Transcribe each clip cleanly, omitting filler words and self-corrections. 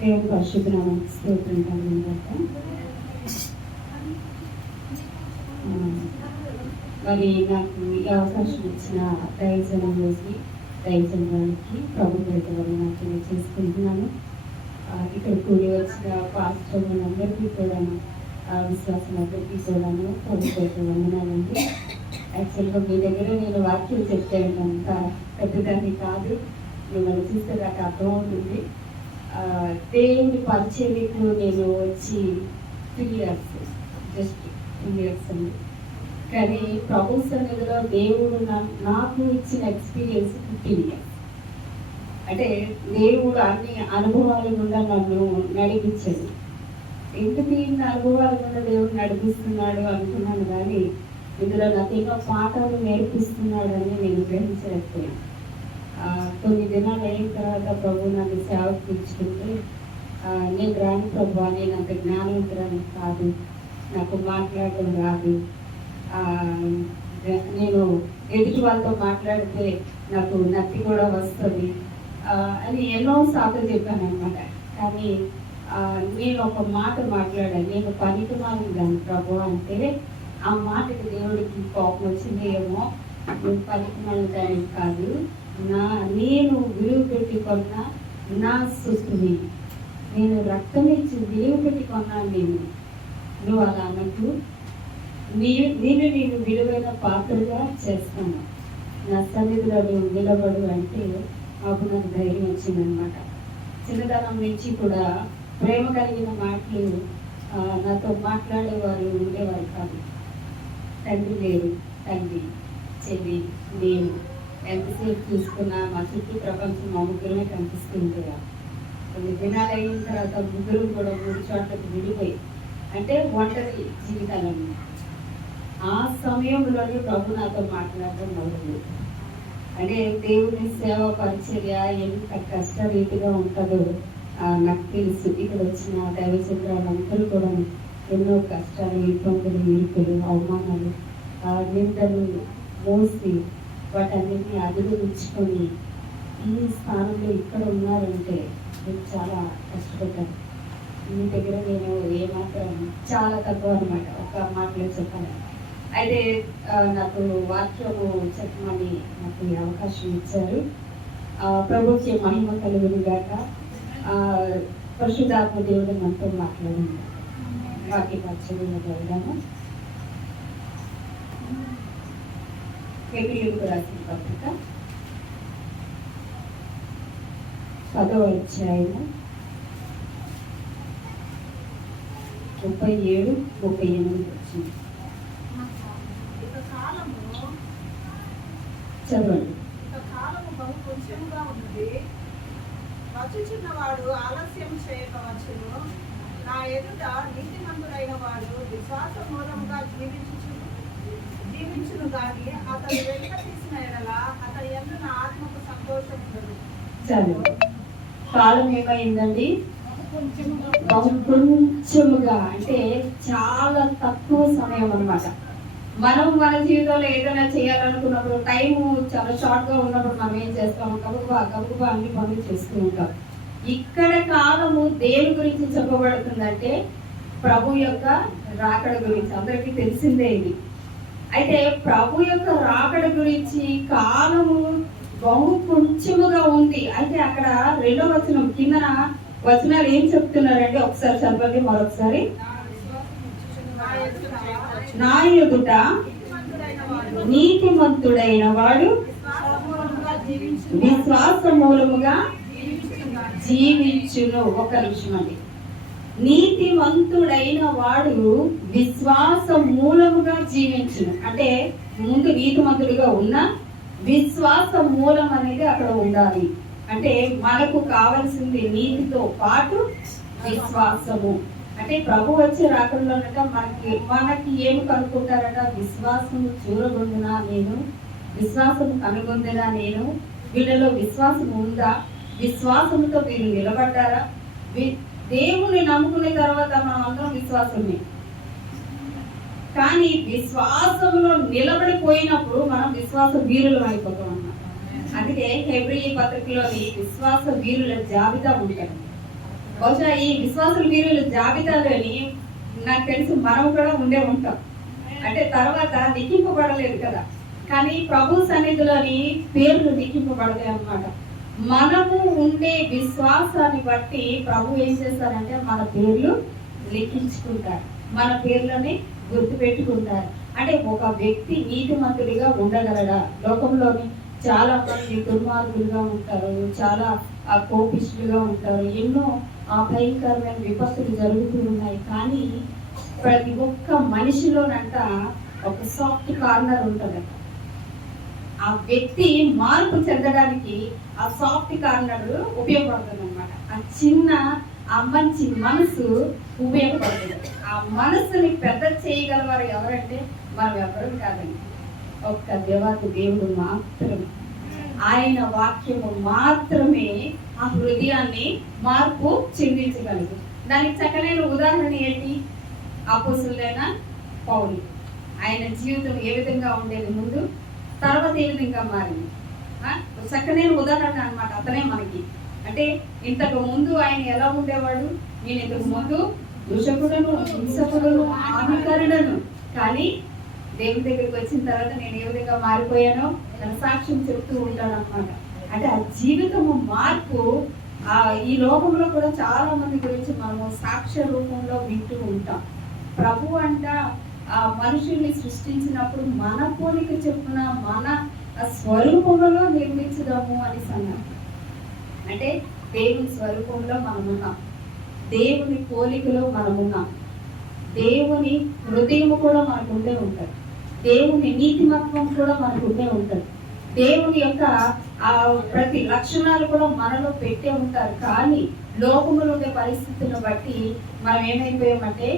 దేవుని పరిశుద్ధ నామానికి స్తోత్రం కలుగునుగాక. మరి నాకు ఈ అవకాశం ఇచ్చిన దైవజనులకి దైవజనులకి ప్రభు పేరు నాకు చేసుకుంటున్నాను. ఇక్కడ కూడి వచ్చిన పాస్టర్లందరికీ కూడా విశ్వాసులందరికీ కూడాను ప్రభు పేరు వందనాలండి. యాక్చువల్గా మీ దగ్గర నేను వాక్యం చెప్తాను, అంత పెద్దదాన్ని కాదు, మిమ్మల్ని చూస్తే నాకు అర్థమవుతుంది. దేవుని పరిచర్యకు నేను వచ్చి 3 years, జస్ట్ 2 years అండి. కానీ ప్రభు సన్నిధిలో దేవుడు నాకు ఇచ్చిన ఎక్స్పీరియన్స్ 15 years. అంటే దేవుడు అన్ని అనుభవాల గుండా నన్ను నడిపించాడు. ఎందుకు ఇన్ని అనుభవాల గుండా దేవుడు నడిపిస్తున్నాడు అనుకున్నాను, కానీ ఇందులో నాకు ఎన్నో పాఠాలు నేర్పిస్తున్నాడని నేను గ్రహించలేకపోయాను. కొన్ని దినాలు అయిన తర్వాత ప్రభు నన్ను సేవకు తీర్చుకుంటే, నేను రాని ప్రభు, నేను అంత జ్ఞానవంతురాన్ని కాదు, నాకు మాట్లాడడం రాదు, నేను ఎదుటి వాళ్ళతో మాట్లాడితే నాకు నత్తి కూడా వస్తుంది అని ఎన్నో సార్లు చెప్పాను అనమాట. కానీ నేను ఒక మాట మాట్లాడాను, నేను పనికిమాలిన దాన్ని ప్రభు అంటే, ఆ మాటకి దేవుడికి కోపం వచ్చింది ఏమో, నువ్వు పనికిమాలిన దానికి కాదు, నేను విలువ పెట్టుకున్న నా సృష్టిని, నేను రక్తం ఇచ్చి విలువ పెట్టుకున్నాను, నువ్వు అలా అన్నట్టు నేను విలువైన పాత్రగా చేస్తాను, నా సన్నిధిలో నువ్వు నిలబడు అంటే అప్పుడు నాకు ధైర్యం వచ్చిందనమాట. చిన్నతనం నుంచి కూడా ప్రేమ కలిగిన మాటలు నాతో మాట్లాడేవారు ఉండేవారు కాదు. తండ్రి లేరు, తండ్రి చెల్లి నేను ఎంతసేపు చూసుకున్నా మా చుట్టూ ప్రపంచం మా ముగ్గురమే కనిపిస్తుంటే, కొన్ని దినాలు అయిన తర్వాత ముగ్గురు కూడా 3 చోట్లకు విడిపోయి, అంటే ఒంటరి జీవితాలన్నీ. ఆ సమయంలోనే ప్రభు నాతో మాట్లాడడం మొదలు. అంటే దేవుని సేవ పరిచర్య ఎంత కష్టరీతిగా ఉంటుందో నాకు తెలుసు. ఇక్కడ వచ్చిన దైవచంద్రాలందరూ కూడా ఎన్నో కష్టాలు, ఇబ్బందులు, ఇరుకులు, అవమానాలు, నిందలు మోసి వాటన్నిటిని అధిగమించుకొని ఈ స్థానంలో ఇక్కడ ఉన్నారంటే నేను చాలా కష్టపడ్డాను. మీ దగ్గర నేను ఏమాత్రం చాలా తక్కువ అనమాట, ఒక మాటలో చెప్పాలి. అయితే నాకు వాక్యము చెప్పమని నాకు ఈ అవకాశం ఇచ్చారు. ప్రభుత్వ మహిమ కలుగును గాక. పరిశుద్ధాత్మ దేవుడు మనతో మాట్లాడింది. వాక్య పరిచయంలో వెళ్దాము. హెబ్రీయులకు రాసిన పత్రిక 10వ అధ్యాయము 37-38 వచ్చింది. చదవండి. వచ్చుచున్నవాడు ఆలస్యం చేయకవచ్చును, నా ఎదుట నీతిమంతుడైన వాడు విశ్వాస మూలముగా జీవించును గాని అతను వెనుక తీసిన ఎడల అతని యందు నా ఆత్మకు సంతోషం ఉండదు. సరే, కాలం ఏమైందండి? కొంచెముగా, అంటే చాలా తక్కువ సమయం అన్నమాట. మనం మన జీవితంలో ఏదైనా చేయాలనుకున్నప్పుడు టైము చాలా షార్ట్గా ఉన్నప్పుడు మనం ఏం చేస్తాం, గబుగా అన్ని పనులు చేస్తూ ఉంటాం. ఇక్కడ కాలము దేని గురించి చెప్పబడుతుందంటే ప్రభు యొక్క రాకడ గురించి. అందరికీ తెలిసిందే ఇది. అయితే ప్రభు యొక్క రాకడ గురించి కాలము బహు కొంచెముగా ఉంది. అయితే అక్కడ 2వ వచనం కింద వచనాలు ఏం చెప్తున్నారంటే ఒకసారి చదవండి మరొకసారి. నా ఎదుట నీతిమంతుడైన వాడు విశ్వాస మూలముగా జీవించును. ఒక నిమిషం అండి. నీతిమంతుడైన వాడు విశ్వాస మూలముగా జీవించును అంటే ముందు నీతిమంతుడిగా ఉన్న విశ్వాస మూలం అనేది అక్కడ ఉండాలి. అంటే మనకు కావలసింది నీతితో పాటు విశ్వాసము. అంటే ప్రభు వచ్చే రాకడలోనట మనకి ఏమి కనుక్కుంటారట? విశ్వాసము చూరగొందినా నేను, విశ్వాసము కనుగొందినా నేను, వీళ్ళలో విశ్వాసం ఉందా, విశ్వాసముతో వీళ్ళు నిలబడ్డారా? దేవుని నమ్ముకునే తర్వాత మనం అందరం విశ్వాసమే, కానీ విశ్వాసంలో నిలబడిపోయినప్పుడు మనం విశ్వాస వీరులు అయిపోతాం అన్నమాట. అందుకే హెబ్రీ పత్రికలోని విశ్వాస వీరుల జాబితా ఉంటుంది. బహుశా ఈ విశ్వాసుల వీరుల జాబితాలోని నాకు తెలిసి మనం కూడా ఉండే ఉంటాం. అంటే తర్వాత లిఖింపబడలేదు కదా, కానీ ప్రభు సన్నిధిలోని పేర్లు లిఖింపబడలేదు అన్నమాట. మనము ఉండే విశ్వాసాన్ని బట్టి ప్రభు ఏం చేస్తారంటే మన పేర్లు లిఖించుకుంటారు, మన పేర్లని గుర్తు పెట్టుకుంటారు. అంటే ఒక వ్యక్తి నీతిమంతుడిగా ఉండగలడా? లోకంలోని చాలా మంది దుర్మార్గులుగా ఉంటారు, చాలా కోపిష్ఠులుగా ఉంటారు, ఎన్నో భయంకరమైన విపత్తులు జరుగుతూ ఉన్నాయి. కానీ ప్రతి ఒక్క మనిషిలోనంట ఒక సాఫ్ట్ కార్నర్ ఉంటుందంట. ఆ వ్యక్తి మార్పు చెందడానికి ఆ సాఫ్ట్ కార్నర్ ఉపయోగపడుతుంది అనమాట. ఆ చిన్న ఆ మంచి మనసు ఉపయోగపడుతుంది. ఆ మనసుని పెద్ద చేయగలవారు ఎవరంటే మనం ఎవరు కాదండి, ఒక్క దేవాది దేవుడు మాత్రమే. ఆయన వాక్యము మాత్రమే ఆ హృదయాన్ని మార్పు చెందించగలదు. దానికి చక్కనైన ఉదాహరణ ఏంటి? అపోస్తలుడైన పౌలు. ఆయన జీవితం ఏ విధంగా ఉండేది ముందు, తర్వాత ఏ విధంగా మారింది, చక్కనైన ఉదాహరణ అన్నమాట. అతనే మనకి. అంటే ఇంతకు ముందు ఆయన ఎలా ఉండేవాడు? నేను ఇంతకు ముందు దూషకుడును, హింసకుడును, హానికరుడను, కానీ దేవుని దగ్గరికి వచ్చిన తర్వాత నేను ఏ విధంగా మారిపోయానో తన సాక్ష్యం చెప్తూ ఉంటాను అన్నమాట. అంటే ఆ జీవితము మార్పు ఈ లోకంలో కూడా చాలా మంది గురించి మనము సాక్ష్య రూపంలో వింటూ ఉంటాం. ప్రభు అంట మనుషుల్ని సృష్టించినప్పుడు మన పోలిక చెప్పున మన స్వరూపంలో నిర్మించుదాము అని అన్నారు. అంటే దేవుని స్వరూపంలో మనమున్నాం, దేవుని పోలికలో మనమున్నాం, దేవుని హృదయం కూడా మనకుండే ఉంటుంది, దేవుని నీతిమత్వం కూడా మనకుండే ఉంటుంది, దేవుని యొక్క ప్రతి లక్షణాలు కూడా మనలో పెట్టే ఉంటారు. కానీ లోకములో ఉండే పరిస్థితులను బట్టి మనం ఏమైపోయామంటే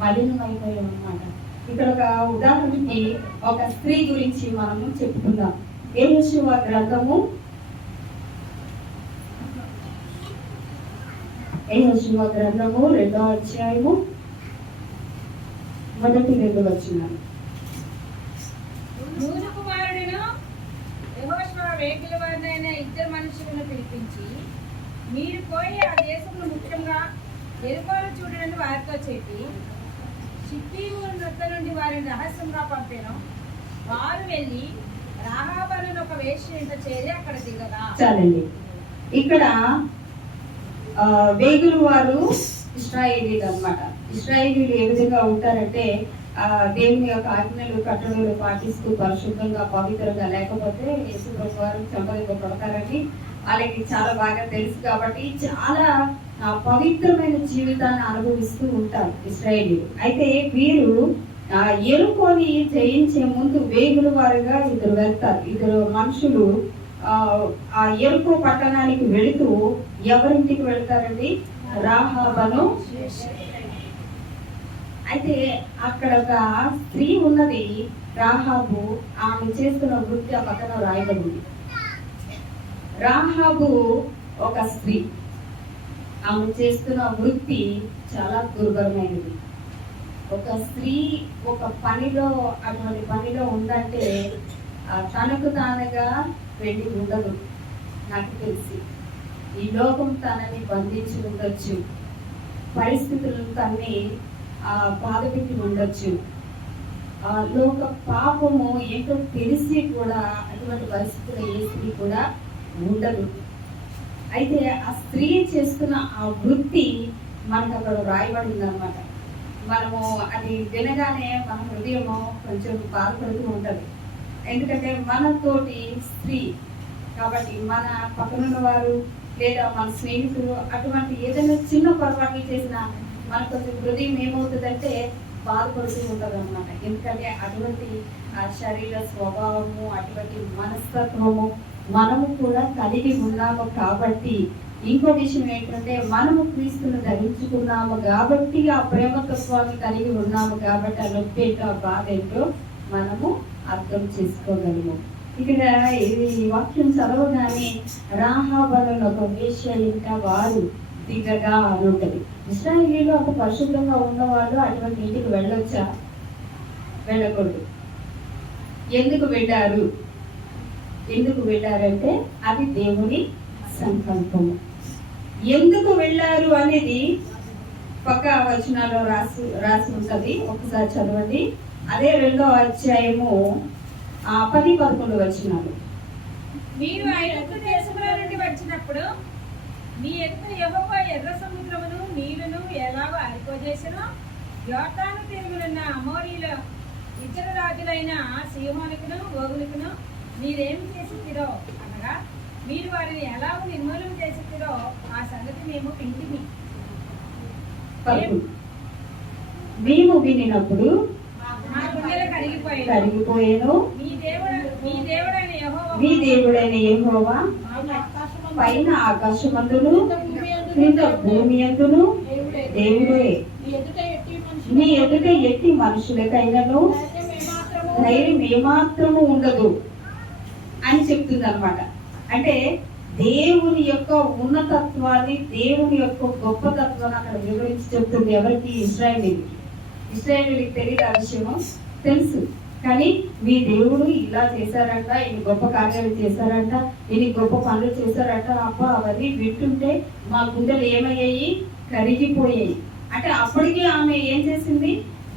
మలినమైపోయాం అన్నమాట. ఇక్కడ ఒక ఉదాహరణకి ఒక స్త్రీ గురించి మనము చెప్పుకుందాం. యెహోషువ గ్రంథము 2వ అధ్యాయము 1-2 వచనాలు. నూను కుమారుడును యెహోషువ వేగుల వారినైన ఇద్దరు మనుషులను పిలిపించి, మీరు పోయి ఆ దేశమును ముఖ్యంగా ఎరుకోలు చూడని వారితో చెప్పి, షిత్తీము నొద్ద నుండి వారిని రహస్యంగా పంపాను. వారు వెళ్ళి రాహాబను ఒక వేశ్య ఇంట చేరి అక్కడ దిగగా. చాలండి. ఇక్కడ వేగులు వారు ఇశ్రాయేలీలు అన్నమాట. ఇశ్రాయేలీలు ఏ విధంగా ఉంటారంటే దేవుని యొక్క ఆజ్ఞలు కట్టడలు పాటిస్తూ పరిశుద్ధంగా పవిత్రంగా లేకపోతే యేసుప్రభు వారు చంపదింపబడతారని వాళ్ళకి చాలా బాగా తెలుసు. కాబట్టి చాలా పవిత్రమైన జీవితాన్ని అనుభవిస్తూ ఉంటారు ఇశ్రాయేలీలు. అయితే వీరు ఎరుకోని జయించే ముందు వేగులు వారుగా ఇద్దరు వెళ్తారు. ఇద్దరు మనుషులు ఆ ఎరుకో పట్టణానికి వెళుతూ ఎవరింటికి వెళ్తారండి? రాహాబను. అయితే అక్కడ ఒక స్త్రీ ఉన్నది, రాహాబు. ఆమె చేస్తున్న వృత్తి ఆ పక్కన రాయబడింది. రాహాబు ఒక స్త్రీ, ఆమె చేస్తున్న వృత్తి చాలా దుర్భరమైనది. ఒక స్త్రీ ఒక పనిలో అటువంటి పనిలో ఉందంటే తనకు తానుగా వెళ్ళి ఉండదు. నాకు తెలిసి ఈ లోకం తనని బంధించి ఉండొచ్చు, పరిస్థితులను తన్ని బాధ పెట్టి ఉండొచ్చు, లోక పాపము ఏంటో తెలిసి కూడా అటువంటి పరిస్థితుల్లో ఏ స్త్రీ కూడా ఉండదు. అయితే ఆ స్త్రీ చేస్తున్న ఆ వృత్తి మనకు అక్కడ రాయబడింది అన్నమాట. మనము అది వినగానే మన హృదయము కొంచెం బాధపడుతూ ఉంటుంది. ఎందుకంటే మనతోటి స్త్రీ కాబట్టి మన పక్కనున్న వారు లేదా మన స్నేహితులు అటువంటి ఏదైనా చిన్న పొరపాట్లు చేసినా మన కొంచెం హృదయం ఏమవుతుందంటే బాధపడుతూ ఉంటుంది అన్నమాట. ఎందుకంటే అటువంటి శరీర స్వభావము, అటువంటి మనస్తత్వము మనము కూడా కలిగి ఉన్నాము. కాబట్టి ఇంకో విషయం ఏంటంటే మనము క్రీస్తును ధరించుకున్నాము కాబట్టి ఆ ప్రేమతత్వాన్ని కలిగి ఉన్నాము కాబట్టి ఆ నొప్పి ఏంటో ఆ బాధ ఏంటో మనము అర్థం చేసుకోగలము. ఇక్కడ ఈ వాక్యం చదవగానే రాహాబను ఒక వేశ్య ఇంట వారు దిగగా అని ఉంటుంది. ఇశ్రాయేలీలో ఒక పరిశుద్ధంగా ఉన్నవాళ్ళు అటువంటి ఇంటికి వెళ్ళొచ్చా? వెళ్ళకూడదు. ఎందుకు వెళ్ళారు? ఎందుకు వెళ్ళారంటే అది దేవుని సంకల్పము. ఎందుకు వెళ్ళారు అనేది పక్క వచనాల్లో రాసి ఉంటుంది, ఒకసారి చదవండి. అదే 2వ అధ్యాయము 10-11 వచనాలు. మీరు ఐగుప్తు దేశంలో నుండి వచ్చినప్పుడు మీ ఎదుట యెహోవా ఎర్ర సముద్రమును నీళ్లను ఎలాగో ఆరిపోజేసెనో, యోర్దాను తీరమునున్న అమోరీల ఇద్దరు రాజులైన సీహోనుకును ఓగునుకును మీరేమి చేసిరో అనగా మీరు వారిని ఎలాగో నిర్మూలన చేసిరో ఆ సంగతి మేము వింటిమి. మేము వినినప్పుడు మా గుండెలు కరిగిపోయాను. మీ దేవుడైన యెహోవా పైన ఆకాశమందును క్రింద భూమి యందును దేవుడే. మీ ఎదుట ఎట్టి మనుషులకైనను ధైర్యం ఏమాత్రము ఉండదు అని చెప్తుంది అనమాట. అంటే దేవుని యొక్క ఉన్నతత్వాన్ని, దేవుని యొక్క గొప్పతత్వాన్ని అక్కడ వివరించి చెప్తుంది. ఎవరికి? ఇశ్రాయేలీయులకి తెలియదు ఆ విషయము, తెలుసు. కానీ మీ దేవుడు ఇలా చేశారంట, ఇన్ని గొప్ప కార్యాలు చేశారంట, ఇన్ని గొప్ప పనులు చేశారంట. అబ్బా, అవన్నీ వింటుంటే మా గుండెలు ఏమయ్యాయి? కరిగిపోయాయి. అంటే అప్పటికి ఆమె ఏం చేసింది?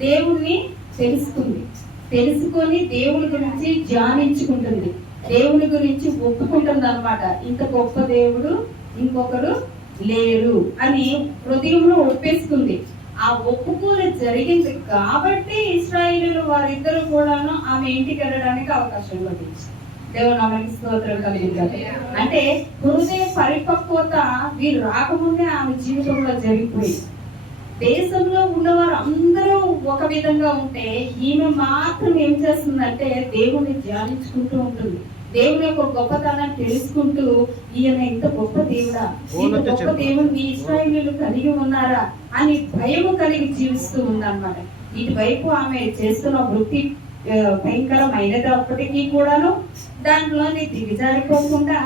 దేవుణ్ణి తెలుసుకొని దేవుని గురించి ధ్యానించుకుంటుంది, దేవుని గురించి ఒప్పుకుంటుంది అనమాట. ఇంత గొప్ప దేవుడు ఇంకొకరు లేరు అని హృదయంలో ఒప్పేసుకుంది. ఆ ఒప్పుకోలు జరిగింది కాబట్టి ఇశ్రాయేలీయులు వారిద్దరు కూడాను ఆమె ఇంటికి వెళ్ళడానికి అవకాశం లభించింది. దేవుని నామానికి స్తోత్రం కలిగింది. అంటే హృదయ పరిపక్వత వీరు రాకముందే ఆమె జీవితంలో జరిగిపోయింది. దేశంలో ఉన్నవారు అందరూ ఒక విధంగా ఉంటే ఈమె మాత్రం ఏం చేస్తుందంటే దేవుణ్ణి ధ్యానించుకుంటూ ఉంటుంది, దేవుని యొక్క గొప్పతనాన్ని తెలుసుకుంటూ, ఈయన ఇంత గొప్ప దేవుడా, ఇంత గొప్ప దేవుడు మీ ఇశ్రాయేలీయులు కలిగి ఉన్నారా అని భయము కలిగి జీవిస్తూ ఉందన్నమాట. ఇటువైపు ఆమె చేస్తున్న వృత్తి భయంకరమైనది అప్పటికీ కూడాను దాంట్లోని దిగజారిపోకుండా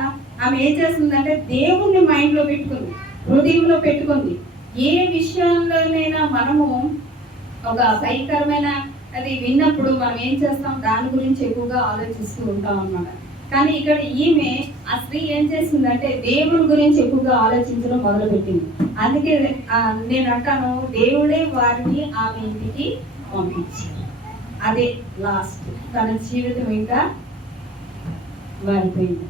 ఆమె ఏం చేస్తుందంటే దేవుణ్ణి మైండ్ లో పెట్టుకుంది, హృదయంలో పెట్టుకుంది. ఏ విషయంలోనైనా మనము ఒక భయంకరమైన అది విన్నప్పుడు మనం ఏం చేస్తాం? దాని గురించి ఎక్కువగా ఆలోచిస్తూ ఉంటాం అన్నమాట. కానీ ఇక్కడ ఈమె, ఆ స్త్రీ ఏం చేసిందంటే దేవుని గురించి ఎక్కువగా ఆలోచించడం మొదలుపెట్టింది. అందుకే నేను అంటాను, దేవుడే వారిని ఆమె ఇంటికి పంపించింది. అదే లాస్ట్, తన జీవితం ఇంకా మారిపోయింది.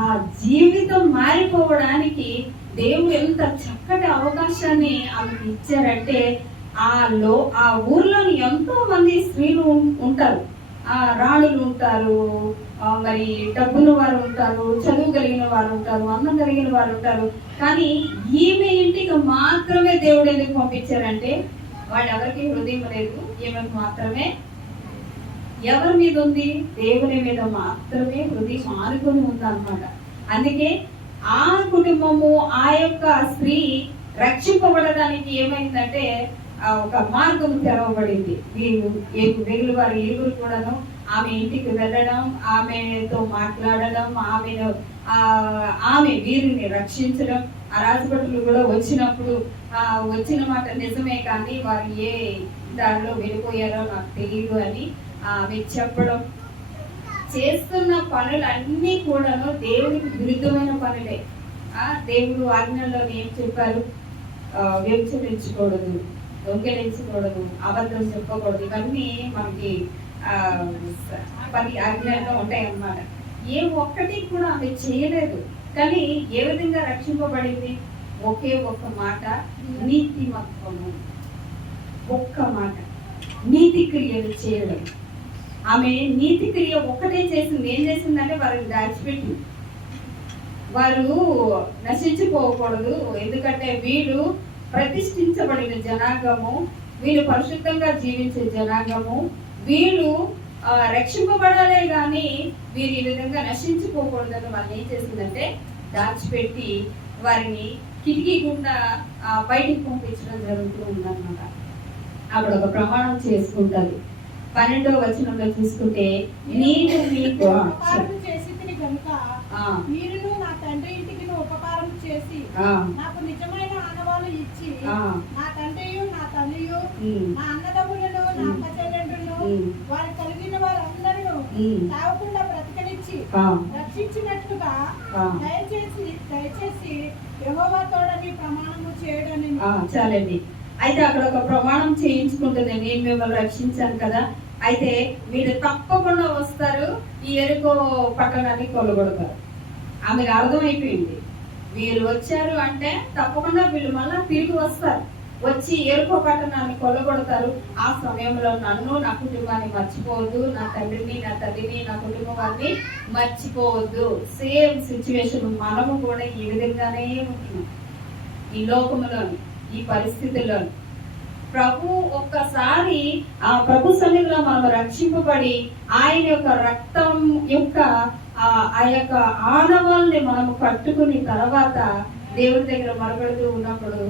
ఆ జీవితం మారిపోవడానికి దేవుడు ఎంత చక్కటి అవకాశాన్ని ఆమెకు ఇచ్చారంటే, ఆ ఊర్లోని ఎంతో మంది స్త్రీలు ఉంటారు, రాణులు ఉంటారు, మరి డబ్బున్న వారు ఉంటారు, చదువు కలిగిన వారు ఉంటారు, అందం కలిగిన వారు ఉంటారు. కానీ ఈమె ఇంటికి మాత్రమే దేవుడు ఎందుకు పంపించారంటే, వాళ్ళు ఎవరికి హృదయం లేదు, ఈమెకు మాత్రమే ఎవరి మీద ఉంది? దేవుని మీద మాత్రమే హృదయం ఆనుకొని ఉందన్నమాట. అందుకే ఆ కుటుంబము, ఆ యొక్క స్త్రీ రక్షింపబడడానికి ఏమైందంటే ఒక మార్గం తెరవబడింది. వెగులు వారు ఇరువురు కూడాను ఆమె ఇంటికి వెళ్ళడం, ఆమెతో మాట్లాడడం, ఆమె వీరిని రక్షించడం. ఆ రాజభటులు కూడా వచ్చినప్పుడు వచ్చిన మాట నిజమే, కానీ వారు ఏ దారిలో వెళ్ళిపోయారో నాకు తెలియదు అని ఆమె చెప్పడం. చేస్తున్న పనులన్నీ కూడాను దేవుడికి విరుద్ధమైన పనులే. దేవుడు ఆజ్ఞల్లో ఏం చెప్పారు? వ్యభిచరించకూడదు, దొంగిలించకూడదు, అబద్ధం చెప్పకూడదు. ఇవన్నీ మనకి 10 ఆజ్ఞల్లో ఉంటాయి అన్నమాట. ఏ ఒక్కటి కూడా ఆమె చేయలేదు. కానీ ఏ విధంగా రక్షింపబడింది? ఒకే ఒక్క మాట, నీతిమత్వము. ఒక్క మాట, నీతి క్రియలు చేయడం. ఆమె నీతి క్రియ ఒక్కటే చేసింది. ఏం చేసిందంటే వారిని దాచిపెట్టి, వారు నశించిపోకూడదు, ఎందుకంటే వీళ్ళు ప్రతిష్ఠించబడిన జనాంగము, వీళ్ళు పరిశుద్ధంగా జీవించే జనాంగము, వీళ్ళు రక్షింపబడాలే గాని వీరు ఈ విధంగా నశించిపోకూడదని వాళ్ళు ఏం చేసిందంటే దాచిపెట్టి వారిని కిటికీ గుండా బయటికి పంపించడం జరుగుతూ ఉందన్నమాట. అప్పుడు ఒక ప్రమాణం చేసుకుంటారు. 12వ వచనంలో చూసుకుంటే, నేను మీకు మీరును నా తండ్రి ఇంటికి ఉపకారం చేసి నాకు నిజమైన ఆనవాళ్ళు ఇచ్చి నా తండ్రియు నా తల్లియు నా అన్నదమ్ములను నా అక్క చెల్లెండ్రులను వారు కలిగిన వారందరూ తాగకుండా బ్రతకనిచ్చి రక్షించినట్లుగా దయచేసి యెహోవా తోడని ప్రమాణము చేయడని చాలండి. అయితే అక్కడ ఒక ప్రమాణం చేయించుకుంటుంది, నేను మిమ్మల్ని రక్షించాను కదా, అయితే మీరు తప్పకుండా వస్తారు, ఈ ఎరుకో పట్టణాన్ని కొల్లగొడతారు. ఆమెకు అర్థమైపోయింది, వీళ్ళు వచ్చారు అంటే తప్పకుండా వీళ్ళు మళ్ళా తిరిగి వస్తారు, వచ్చి ఎరుకో పట్టణాన్ని కొల్లగొడతారు. ఆ సమయంలో నన్ను, నా కుటుంబాన్ని మర్చిపోవద్దు, నా తండ్రిని, నా తల్లిని, నా కుటుంబాన్ని మర్చిపోవద్దు. సేమ్ సిచ్యువేషన్ మనము కూడా ఈ విధంగానే ఉంటున్నాం ఈ లోకములోని, ఈ పరిస్థితుల్లోని. ప్రభు ఒక్కసారి ఆ ప్రభు సన్నిధిలో మనం రక్షింపబడి ఆయన యొక్క రక్తం యొక్క ఆ యొక్క ఆనవాల్ని మనము కట్టుకుని తర్వాత దేవుడి దగ్గర మరగడుతూ ఉన్నప్పుడు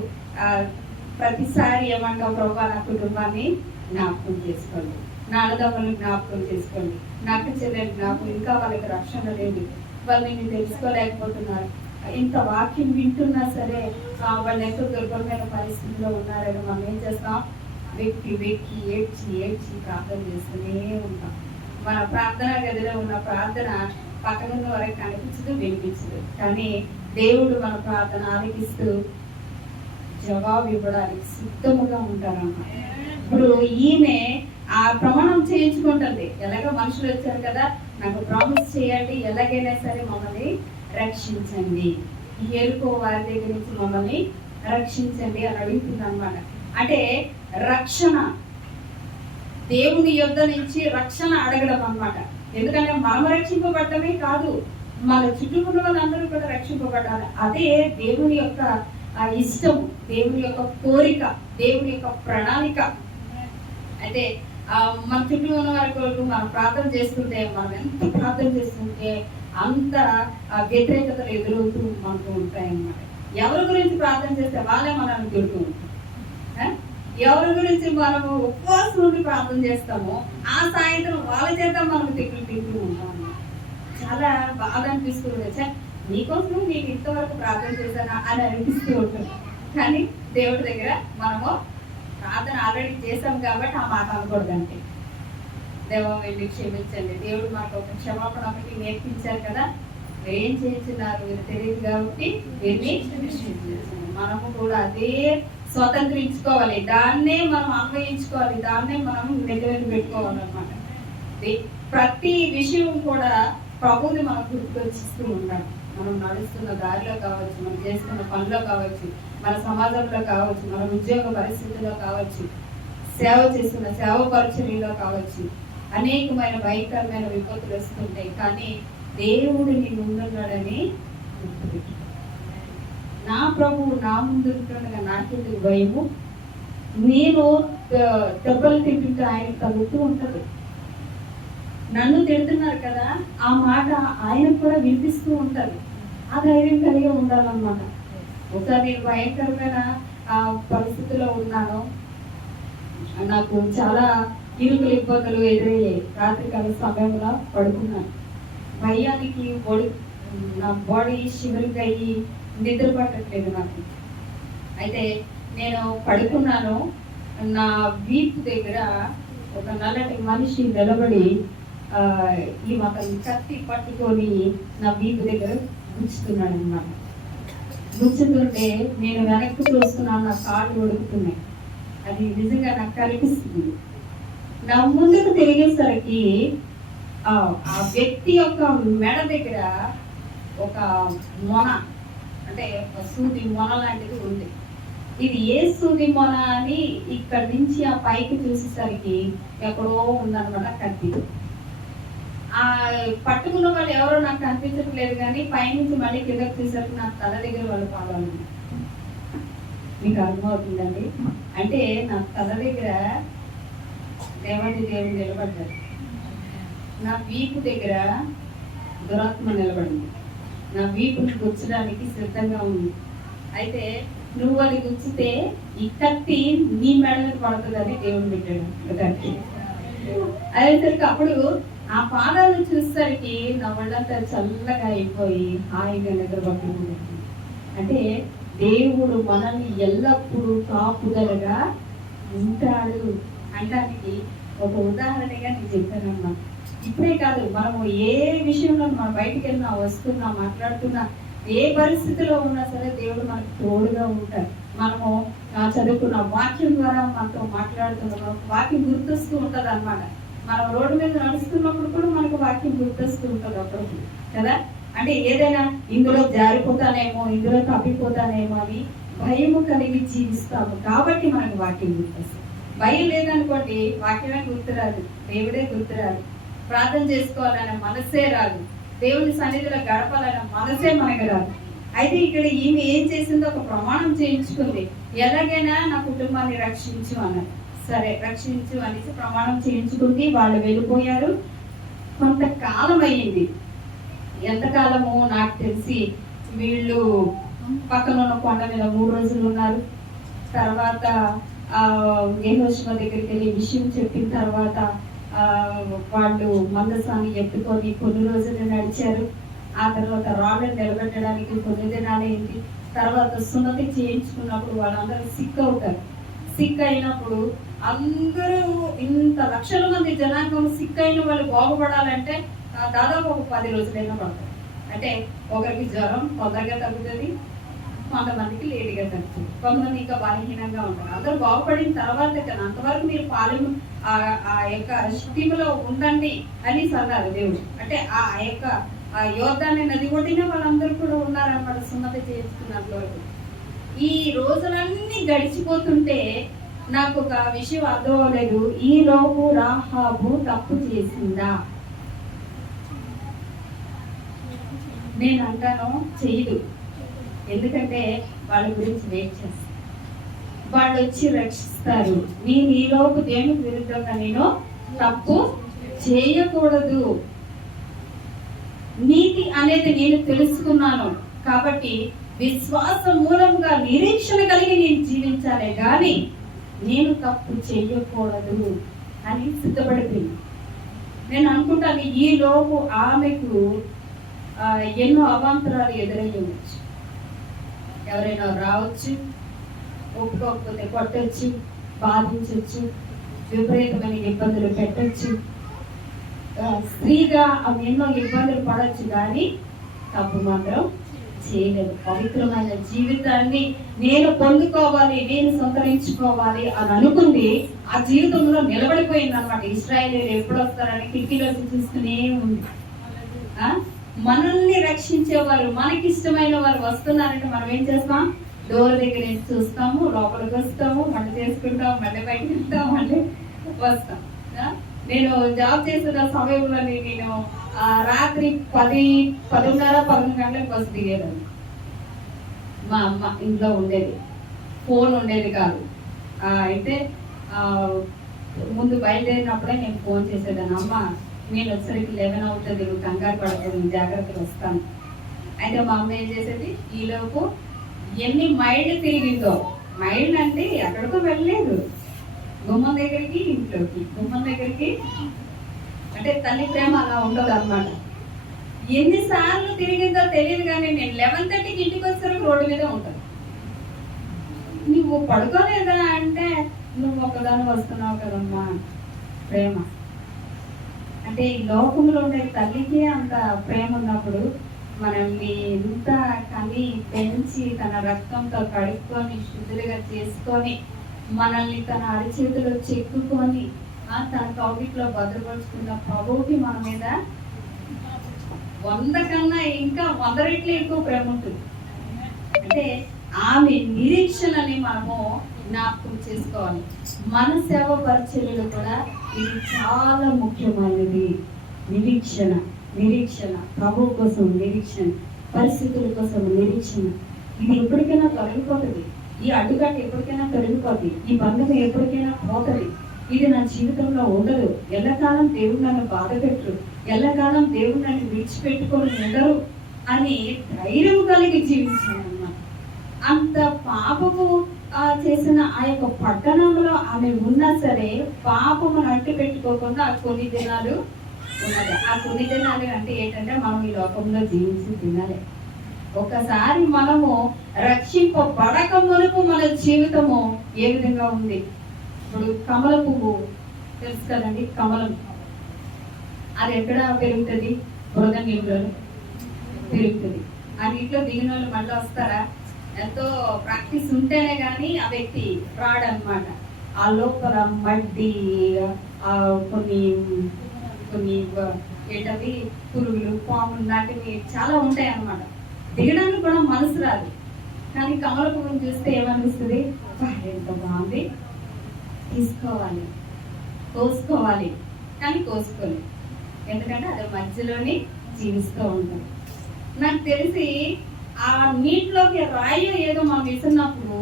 ప్రతిసారి ఏమంటాం, ప్రభు నా కుటుంబాన్ని జ్ఞాపకం చేసుకోండి, నా అన్నదమ్ములను జ్ఞాపకం చేసుకోండి, నాకు చెల్లెలు జ్ఞాపకం, ఇంకా వాళ్ళకి రక్షణ లేదు, వాళ్ళని తెలుసుకోలేకపోతున్నారు. ఇంత వాక్యం వింటున్నా సరే వాళ్ళు ఎంతో దుర్భరమైన పరిస్థితిలో ఉన్నారని మనం ఏం చేస్తాం, వెక్కి వెక్కి ఏడ్చి ఏడ్చి ప్రార్థన చేస్తూనే ఉంటాం. మన ప్రార్థన గదిలో ఉన్న ప్రార్థన పక్కనున్న వరకు కనిపించదు, వినిపించదు, కానీ దేవుడు మన ప్రార్థన ఆలకిస్తూ జవాబు ఇవ్వడానికి సిద్ధముగా ఉంటారన్నమాట. ఇప్పుడు ఈమె ఆ ప్రమాణం చేయించుకుంటుంది, ఎలాగ మనుషులు వచ్చారు కదా, నాకు ప్రామిస్ చేయండి, ఎలాగైనా సరే మమ్మల్ని రక్షించండి, ఈ ఎరుకో వారి దగ్గర నుంచి మమ్మల్ని రక్షించండి అని అడుగుతుంది అనమాట. అంటే రక్షణ, దేవుని యొద్ద నుంచి రక్షణ అడగడం అన్నమాట. ఎందుకంటే మనం రక్షింపబడటమే కాదు, మన చుట్టుపక్కల వాళ్ళందరూ కూడా రక్షింపబడాలి. అదే దేవుని యొక్క ఇష్టం, దేవుని యొక్క కోరిక, దేవుని యొక్క ప్రణాళిక. అయితే మన చుట్టూ ఉన్న వారి కొరకు మనం ప్రార్థన చేస్తుంటే, మనం ఎంత ప్రార్థన చేస్తుంటే అంత వ్యతిరేకతలు ఎదురవుతూ మనకు ఉంటాయన్నమాట. ఎవరి గురించి ప్రార్థన చేస్తే వాళ్ళే మనల్ని తిడుతూ ఉంటారు. ఎవరి గురించి మనము ఉపవాసం నుండి ప్రార్థన చేస్తామో ఆ సాయంత్రం వాళ్ళ చేత మనం తింటూ ఉంటాం. చాలా బాధ అనిపిస్తూ ఉండొచ్చా, నీకోసం నేను ఇంతవరకు ప్రార్థన చేశానా అని అనిపిస్తూ ఉంటుంది. కానీ దేవుడి దగ్గర మనము ప్రార్థన ఆల్రెడీ చేసాం కాబట్టి ఆ మాట అనకూడదంటే, దేవా వెళ్ళి క్షమించండి, దేవుడు మాకు ఒక క్షమాపణ ఒకటి నేర్పించారు కదా, ఏం చేస్తున్నారు మీరు తెలియదు కాబట్టి వెళ్ళి క్షమించారు. మనము కూడా అదే స్వతంత్రించుకోవాలి, దాన్నే మనం అన్వయించుకోవాలి, దాన్నే మనం నిజమైన పెట్టుకోవాలన్నమాట. ప్రతి విషయం కూడా ప్రభువుని మనం గుర్తుకొచ్చిస్తూ ఉండాలి. మనం నడుస్తున్న దారిలో కావచ్చు, మనం చేస్తున్న పనిలో కావచ్చు, మన సమాజంలో కావచ్చు, మన ఉద్యోగ పరిస్థితుల్లో కావచ్చు, సేవ చేస్తున్న సేవ పరిచర్యలో కావచ్చు, అనేకమైన భయంకరమైన విపత్తులు వస్తుంటాయి. కానీ దేవుడు నీ ముందున్నాడని గుర్తుపెట్టు. నా ప్రభువు నా ముందుంటుండగా నాకెందుకు భయము, నేను దెబ్బలు తింటుంటే ఆయన తగ్గుతూ ఉంటది. నన్ను తిడుతున్నారు కదా, ఆ మాట ఆయనకు కూడా వినిపిస్తూ ఉంటది. ఆ ధైర్యం కలిగి ఉండాలన్నమాట. ఒకసారి నేను భయంకరమైన పరిస్థితిలో ఉన్నాను, నాకు చాలా ఇరుకులు ఇబ్బందులు ఎదురయ్యాయి. రాత్రికాల సమయంలో పడుకున్నాను, భయానికి నా బాడీ షివరింగ్ అయ్యి నిద్ర పట్టట్లేదు నాకు. అయితే నేను పడుకున్నాను, నా వీపు దగ్గర ఒక నల్లటి మనిషి నిలబడి ఈ మాత్రం కత్తి పట్టుకొని నా వీపు దగ్గర గుచ్చుతున్నాడు అన్నమాట. గుచ్చుతుంటే నేను వెనక్కి చూస్తున్నాను, నా కాళ్ళు ఉడుకుతున్నాయి. అది నిజంగా నాకు కనిపిస్తుంది. నా ముందుకు తిరిగేసరికి ఆ వ్యక్తి యొక్క మెడ దగ్గర ఒక మొన, అంటే సూది మొన లాంటిది ఉంది. ఇది ఏ సూది మొన అని ఇక్కడ నుంచి ఆ పైకి చూసేసరికి ఎక్కడో ఉందన్నమాట కత్తి. ఆ పట్టుకున్న వాళ్ళు ఎవరో నాకు కనిపించట్లేదు, కానీ పైనుంచి మళ్ళీ కిందకి చూసేసరికి నాకు తల దగ్గర వాళ్ళు పాడాలి. మీకు అర్థమవుతుందండి? అంటే నా తల దగ్గర దేవుడు నిలబడ్డాడు, నా వీపు దగ్గర దురాత్మ నిలబడింది, నా వీపుని గుచ్చడానికి సిద్ధంగా ఉంది. అయితే నువ్వు అది గుచ్చితే ఈ కత్తి నీ మెడలకు పడుతుందని దేవుడు పెట్టాడు దానికి. అదేసరికి అప్పుడు ఆ పాదాలను చూసేసరికి నా వాళ్ళంతా చల్లగా అయిపోయి హాయిగా నిద్రపడుతుంది. అంటే దేవుడు మనల్ని ఎల్లప్పుడూ కాపుదలగా ఉంటాడు అనడానికి ఒక ఉదాహరణగా నేను చెప్పానమ్మా. ఇప్పుడే కాదు, మనము ఏ విషయంలో మనం బయటికి వెళ్ళినా, వస్తున్నా, మాట్లాడుతున్నా, ఏ పరిస్థితిలో ఉన్నా సరే దేవుడు మనకు తోడుగా ఉంటాడు. మనము చదువుకున్న వాక్యం ద్వారా మనతో మాట్లాడుతున్న వాక్యం గుర్తొస్తూ ఉంటది అన్నమాట. మనం రోడ్డు మీద నడుస్తున్నప్పుడు కూడా మనకు వాక్యం గుర్తొస్తూ ఉంటది అప్పుడప్పుడు కదా. అంటే ఏదైనా ఇందులో జారిపోతానేమో, ఇందులో తప్పిపోతానేమో అని భయము కలిగి జీవిస్తాము కాబట్టి మనకు వాక్యం గుర్తొస్తుంది. భయం లేదనుకోండి వాక్యమే గుర్తురాదు, దేవుడే గుర్తురాదు, ప్రార్థన చేసుకోవాలనే మనసే రాదు, దేవుని సన్నిధిలో గడపాలనే మనసే మనకు రాదు. అయితే ఇక్కడ ఈమె ఏం చేసిందో ఒక ప్రమాణం చేయించుకుంది, ఎలాగైనా నా కుటుంబాన్ని రక్షించు అన్నది. సరే రక్షించు అనేసి ప్రమాణం చేయించుకుంది. వాళ్ళు వెళ్ళిపోయారు. కొంతకాలం అయ్యింది. ఎంతకాలము నాకు తెలిసి వీళ్ళు పక్కన ఉన్న కొండ మీద 3 రోజులు ఉన్నారు. తర్వాత యెహోషువ దగ్గరికి వెళ్ళి విషయం చెప్పిన తర్వాత వాళ్ళు మందసాన్ని ఎత్తుకొని కొన్ని రోజులు నడిచారు. ఆ తర్వాత రాళ్ళని నిలబెట్టడానికి కొన్ని దినాలైంది. తర్వాత సున్నతి చేయించుకున్నప్పుడు వాళ్ళందరూ సిక్ అవుతారు. సిక్ అయినప్పుడు అందరూ ఇంత లక్షల మంది జనాంగం సిక్ అయిన వాళ్ళు బాగుపడాలంటే దాదాపు ఒక 10 రోజులైనా పడతారు. అంటే ఒకరికి జ్వరం తొందరగా తగ్గుతుంది, కొంతమందికి లేటుగా తగ్గుతుంది, కొంతమంది ఇంకా బలహీనంగా ఉంటారు. అందరూ బాగుపడిన తర్వాత కానీ అంతవరకు మీరు పాలెము ఆ యొక్క స్థితిలో ఉండండి అని అన్నారు దేవుడు. అంటే ఆ యొక్క యోర్దాను నది ఒడ్డిన వాళ్ళందరూ కూడా ఉన్నారన్నమాట సున్నతి చేయించుకున్నంత వరకు. ఈ రోజులన్నీ గడిచిపోతుంటే నాకు ఒక విషయం అర్థం అవ్వలేదు. ఈ లోపు రాహాబు తప్పు చేసిందా? నేను అంటాను చేయదు. ఎందుకంటే వాళ్ళ గురించి వెయిట్ చేస్తారు, వాళ్ళు వచ్చి రక్షిస్తారు. నేను ఈ లోపు దేవునికి విరుద్ధంగా నేను తప్పు చేయకూడదు. నీతి అనేది నేను తెలుసుకున్నాను కాబట్టి విశ్వాస మూలంగా నిరీక్షణ కలిగి నేను జీవించాలి, కానీ నేను తప్పు చేయకూడదు అని సిద్ధపడిపోయింది. నేను అనుకుంటాను ఈ లోపు ఆమెకు ఎన్నో అవాంతరాలు ఎదురయ్యవచ్చు. ఎవరైనా రావచ్చు, ఒప్పుకోకపోతే కొట్టచ్చు, బాధించవచ్చు, విపరీతమైన ఇబ్బందులు పెట్టచ్చు. స్త్రీగా ఆమె ఎన్నో ఇబ్బందులు పడవచ్చు, కానీ తప్పు మాత్రం చేయలేదు. పవిత్రమైన జీవితాన్ని నేను పొందుకోవాలి, నేను సంతరించుకోవాలి అని అనుకుంది. ఆ జీవితంలో నిలబడిపోయింది అన్నమాట. ఇశ్రాయేలీయులు ఎప్పుడు వస్తారని కిటికీలో చూస్తూనే ఉంది. మనల్ని రక్షించేవారు, మనకి ఇష్టమైన వారు వస్తున్నారంటే మనం ఏం చేస్తాం? డోర్ దగ్గర నుంచి చూస్తాము, లోపలికి వస్తాము, మళ్ళీ చేసుకుంటాం, మళ్ళీ బయటకు వెళ్తాం, మళ్ళీ వస్తాం. నేను జాబ్ చేస్తున్న సమయంలో నేను రాత్రి 10:30-11 గంటలకు బస్సు దిగేదాన్ని. మా అమ్మ ఇంట్లో ఉండేది, ఫోన్ ఉండేది కాదు. అయితే ముందు బయలుదేరినప్పుడే నేను ఫోన్ చేసేదాన్ని, అమ్మ నేను వచ్చేసరికి 11 అవుతుంది, నువ్వు కంగారు పడుతుంది, జాగ్రత్తగా వస్తాను. అయితే మా అమ్మ ఏం చేసేది, ఈలోపు ఎన్ని మైళ్ళు తిరిగిందో, మైళ్ళు అంటే ఎక్కడికో వెళ్ళలేదు, గుమ్మం దగ్గరికి, ఇంట్లోకి, గుమ్మం దగ్గరికి. అంటే తల్లి ప్రేమ అలా ఉండదు అన్నమాట. ఎన్నిసార్లు తిరిగిందో తెలియదు, కానీ నేను 11:30కి ఇంటికి వచ్చేసరికి రోడ్డు మీద ఉంటాను. నువ్వు పడుకోలేదా అంటే, నువ్వు ఒకదాని వస్తున్నావు కదమ్మా. ప్రేమ అంటే ఈ లోకంలో ఉండే తల్లికి అంత ప్రేమ ఉన్నప్పుడు మనల్ని ఇంత కని పెంచి తన రక్తంతో కడుక్కొని శుద్ధులుగా చేసుకొని మనల్ని తన అరిచేతిలో చెక్కుకొని తన కౌగిట్లో భద్రపరుచుకున్న ప్రభువుకి మన మీద 100 కన్నా ఇంకా 100 రెట్లు ఎక్కువ ప్రేమ ఉంటుంది. అంటే ఆమె నిరీక్షణని మనము జ్ఞాపకం చేసుకోవాలి. మన సేవ పరిచర్యలు కూడా ఇది చాలా ముఖ్యమైనది. నిరీక్షణ, నిరీక్షణ, ప్రభువు కోసం నిరీక్షణ, పరిస్థితుల కోసం నిరీక్షణ. ఇది ఎప్పటికైనా తొలగిపోతుంది. ఈ అడ్డుకట్ట ఎప్పటికైనా తొలగిపోతుంది. ఈ బంధం ఎప్పటికైనా పోతుంది. ఇది నా జీవితంలో ఉండదు. ఎల్లకాలం దేవుడు నన్ను బాధ పెట్టరు, ఎల్లకాలం దేవుడు నన్ను విడిచిపెట్టుకొని ఉండరు అని ధైర్యం కలిగి జీవించాను అన్నమాట. అంత పాపము చేసిన ఆ యొక్క పట్టణంలో ఆమె ఉన్నా సరే పాపము అట్టు పెట్టుకోకుండా ఆ కొన్ని దినాలు ఉన్నది. ఆ కొన్ని దినాలు అంటే ఏంటంటే మనం ఈ లోకంలో జీవించి తినాలి. ఒకసారి మనము రక్షింపబడక మునుపు మన జీవితము ఏ విధంగా ఉంది. ఇప్పుడు కమల పువ్వు తెలుసు కదండి, కమలం అది ఎక్కడ పెరుగుతుంది? బురద నీళ్ళలో పెరుగుతుంది. ఆ నీటిలో దిగిన వాళ్ళు మళ్ళీ వస్తారా? ఎంతో ప్రాక్టీస్ ఉంటేనే కానీ ఆ వ్యక్తి రాడనమాట. ఆ లోపల మడ్డి, ఆ కొన్ని కొన్ని ఏంటవి పురుగులు, పాములు లాంటివి చాలా ఉంటాయి అన్నమాట. దిగడానికి కూడా మనసు రాదు. కానీ కమల పువ్వును చూస్తే ఏమనిపిస్తుంది, ఎంత బాగుంది, తీసుకోవాలి, కోసుకోవాలి, కానీ కోసుకోలేదు. ఎందుకంటే అది మధ్యలోనే జీవిస్తూ ఉంటాం. నాకు తెలిసి ఆ నీటిలోకి రాయి ఏదో మనం విసిరినప్పుడు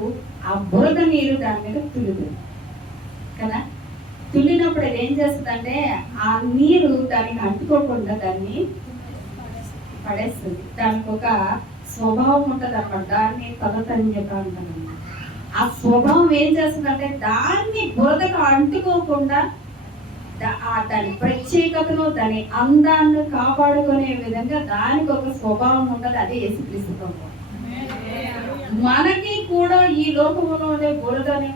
ఆ బురద నీరు దాని మీద తులుతుంది కదా. తుల్లినప్పుడు అది ఏం చేస్తుందంటే ఆ నీరు దానికి అంటుకోకుండా దాన్ని పడేస్తుంది. దానికి ఒక స్వభావం ఉంటుంది అన్నమాట. దాన్ని తలతన్యత అంటారు. ఆ స్వభావం ఏం చేస్తుందంటే దాన్ని బురదకు అంటుకోకుండా దాని ప్రత్యేకతను, దాని అందాన్ని కాపాడుకునే విధంగా దానికి ఒక స్వభావం ఉంటుంది. అదే యేసుక్రీస్తు ప్రభువు. మనకి కూడా ఈ లోకంలోనే బురదని,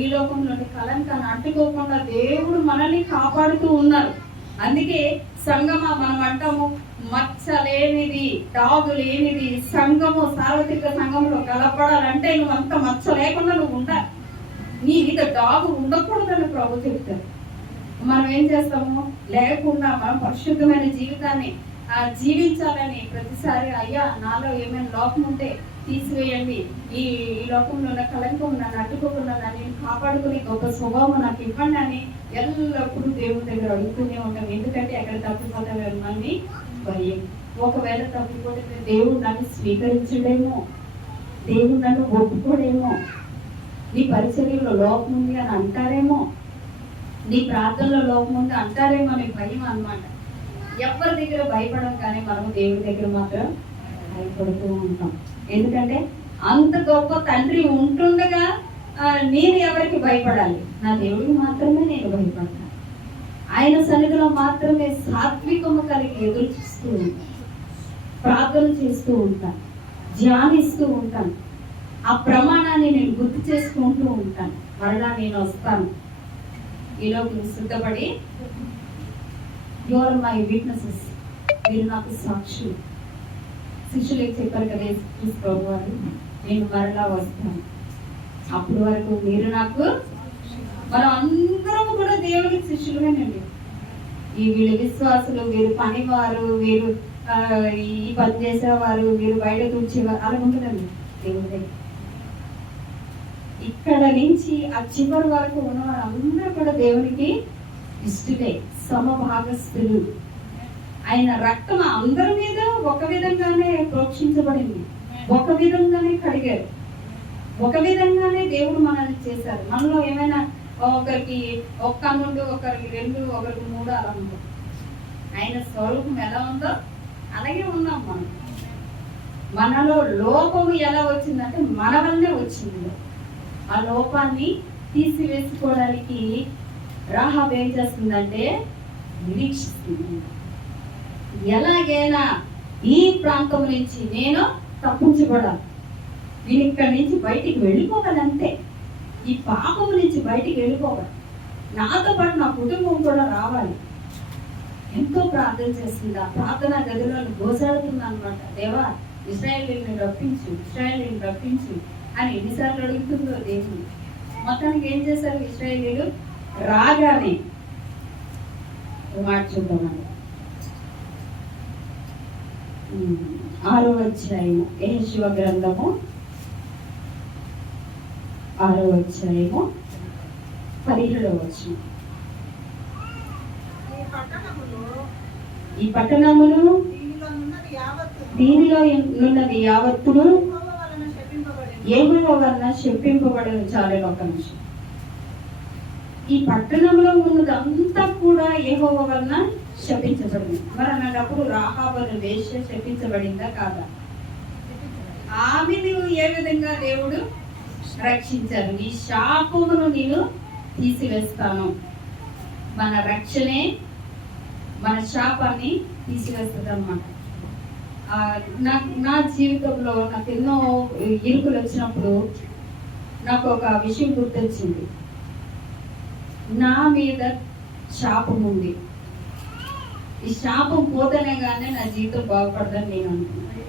ఈ లోకంలోని కలంకాన్ని అంటుకోకుండా దేవుడు మనల్ని కాపాడుతూ ఉన్నారు. అందుకే సంగమ మనం అంటాము, మచ్చలేనిది, డాగు లేనిది సంఘము, సార్వత్రిక సంఘంలో కలపడాలంటే నువ్వు అంత మచ్చ లేకుండా నువ్వు ఉండాలి. నీ మీద డాగు ఉండకూడదని ప్రభు చెప్తారు. మనం ఏం చేస్తాము, లేకుండా మనం పరిశుద్ధమైన జీవితాన్ని జీవించాలని ప్రతిసారి అయ్యా నాలో ఏమైనా లోపం ఉంటే తీసివేయండి, ఈ లోకంలో ఉన్న కలంకం నన్ను అడ్డుకోకుండా నన్ను కాపాడుకునే గొప్ప స్వభావం నాకు ఇవ్వండి అని ఎల్లప్పుడూ దేవుని దగ్గర అడుగుతూనే ఉంటాం. ఎందుకంటే ఎక్కడ తప్పిపోతామని భయం. ఒకవేళ తప్పిపోతే దేవుడు నన్ను స్వీకరించడేమో, దేవుడు నన్ను ఒప్పుకోడేమో, నీ పరిచర్యలో లోపం ఉంది అని అంటారేమో, నీ ప్రార్థనలో లోపం ఉంది అంటారేమో అనే భయం అన్నమాట. ఎవరి దగ్గర భయపడం, కానీ మనం దేవుడి దగ్గర మాత్రం భయపడుతూ ఉంటాం. ఎందుకంటే అంత గొప్ప తండ్రి ఉంటుండగా నేను ఎవరికి భయపడాలి? నా దేవుడికి మాత్రమే నేను భయపడతాను. ఆయన సన్నిధిలో మాత్రమే సాత్వికము కలిగి ఎదురు చూస్తూ ఉంటాను, ప్రార్థన చేస్తూ ఉంటాను, ధ్యానిస్తూ ఉంటాను. ఆ ప్రమాణాన్ని నేను గుర్తు చేసుకుంటూ ఉంటాను. మరలా నేను వస్తాను, ఈలోకి సిద్ధపడి యు ఆర్ మై విట్నెసెస్, మీరు నాకు సాక్షులు. శిష్యులకు చెప్పారు కదా యేసుక్రీస్తు ప్రభు వారు, నేను మరలా వస్తాను, అప్పటి వరకు మీరు నాకు. మనం అందరం కూడా దేవుడికి శిష్యులుగానండి. ఈ వీళ్ళు విశ్వాసులు, వీరు పనివారు, వీరు ఈ పని చేసేవారు, వీరు బయట కూర్చేవారు, అలా ఉంటుందండి దేవుడి దగ్గర. ఇక్కడ నుంచి ఆ చివరి వరకు ఉన్న వాళ్ళందరూ కూడా దేవునికి ఇష్టలే, సమభాగస్థులు. ఆయన రక్తం అందరి మీద ఒక విధంగానే ప్రోక్షించబడింది, ఒక విధంగానే కడిగారు, ఒక విధంగానే దేవుడు మనల్ని చేశారు. మనలో ఏమైనా ఒకరికి ఒక్క కన్నుండు, ఒకరికి 2, ఒకరికి 3 అలా ఉందో, ఆయన స్వరూపం ఎలా ఉందో అలాగే ఉన్నాం మనం. మనలో లోపము ఎలా వచ్చిందంటే మన వల్లనే వచ్చింది. ఆ లోపాన్ని తీసివేసుకోవడానికి రాహాబు ఏం చేస్తుందంటే నిరీక్షిస్తుంది. ఎలాగైనా ఈ ప్రాంతం నుంచి నేను తప్పించబడాలి, నేను ఇక్కడి నుంచి బయటికి వెళ్ళిపోవాలంటే, ఈ పాపం నుంచి బయటికి వెళ్ళిపోవాలి, నాతో పాటు నా కుటుంబం కూడా రావాలి. ఎంతో ప్రార్థన చేస్తుంది. ఆ ప్రార్థన గదిలో గోసాడుతుంది అనమాట. దేవా ఇశ్రాయేలీయులను రప్పించు, ఇశ్రాయేలీయులను రప్పించు అని ఎన్నిసార్లు అడుగుతుందో దేవుడు. మొత్తానికి ఏం చేశారు ఇశ్రాయేలీయులు? రాగానే మాట చూద్దామండి. 6వ అధ్యాయము యెహోషువ గ్రంథము 6వ అధ్యాయము 17వ వచనం. ఈ పట్టణమును దీనిలో ఉన్నది యావత్తును యెహోవా వలన శపింపబడిన. చాలని ఒక నిమిషం. ఈ పట్టణంలో ఉన్నదంతా కూడా యెహోవా వలన శపించబడింది. మరి అన్నప్పుడు రాహాబు అనే వేశ్య శపించబడిందా కాదా? ఆమెను ఏ విధంగా దేవుడు రక్షించారు? ఈ శాపమును నేను తీసివేస్తాను. మన రక్షణే మన శాపాన్ని తీసివేస్తుంది అన్నమాట. నా జీవితంలో నాకు ఎన్నో ఇరుకులు వచ్చినప్పుడు నాకు ఒక విషయం గుర్తొచ్చింది. నా మీద శాపం ఉంది, ఈ శాపం పోతేనే కానీ నా జీవితం బాగుపడదని నేను అనుకున్నాను.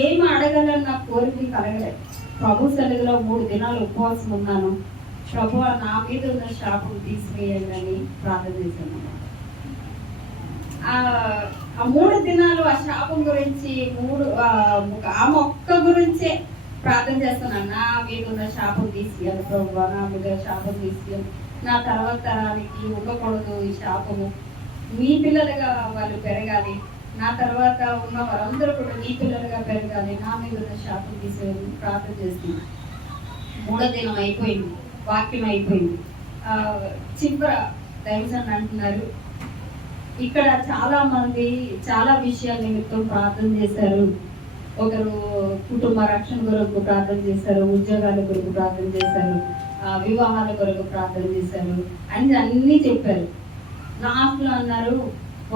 ఏమి అడగాలని నాకు కోరిక కలగలేదు. ప్రభు సన్నిధిలో 3 దినాలు ఉపవాసం ఉన్నాను. ప్రభు నా మీద ఉన్న శాపం తీసివేయండి అని ప్రార్థన చేశాను. ఆ 3 దినాలు ఆ శాపం గురించి ఆమె ఒక్క గురించే ప్రార్థన చేస్తున్నాను. నా మీద ఉన్న శాపం తీసియాలి ప్రభు, నా మీద శాపం తీసియాలి, నా తర్వాత తరానికి ఉండకూడదు ఈ శాపము, మీ పిల్లలుగా వాళ్ళు పెరగాలి, నా తర్వాత ఉన్న వారందరూ కూడా నీ పిల్లలుగా పెరగాలి, నా మీద ఉన్న శాపం తీసేది ప్రార్థన చేస్తున్నాను. 3వ దినం అయిపోయింది, వాక్యం అయిపోయింది. చివర దైవజన్ అంటున్నారు, ఇక్కడ చాలా మంది చాలా విషయాల నిమిత్తం ప్రార్థన చేశారు. ఒకరు కుటుంబ రక్షణ కొరకు ప్రార్థన చేశారు, ఉద్యోగాల కొరకు ప్రార్థన చేశారు, వివాహాల కొరకు ప్రార్థన చేశారు అని అన్నీ చెప్పారు. లాస్ట్లో అన్నారు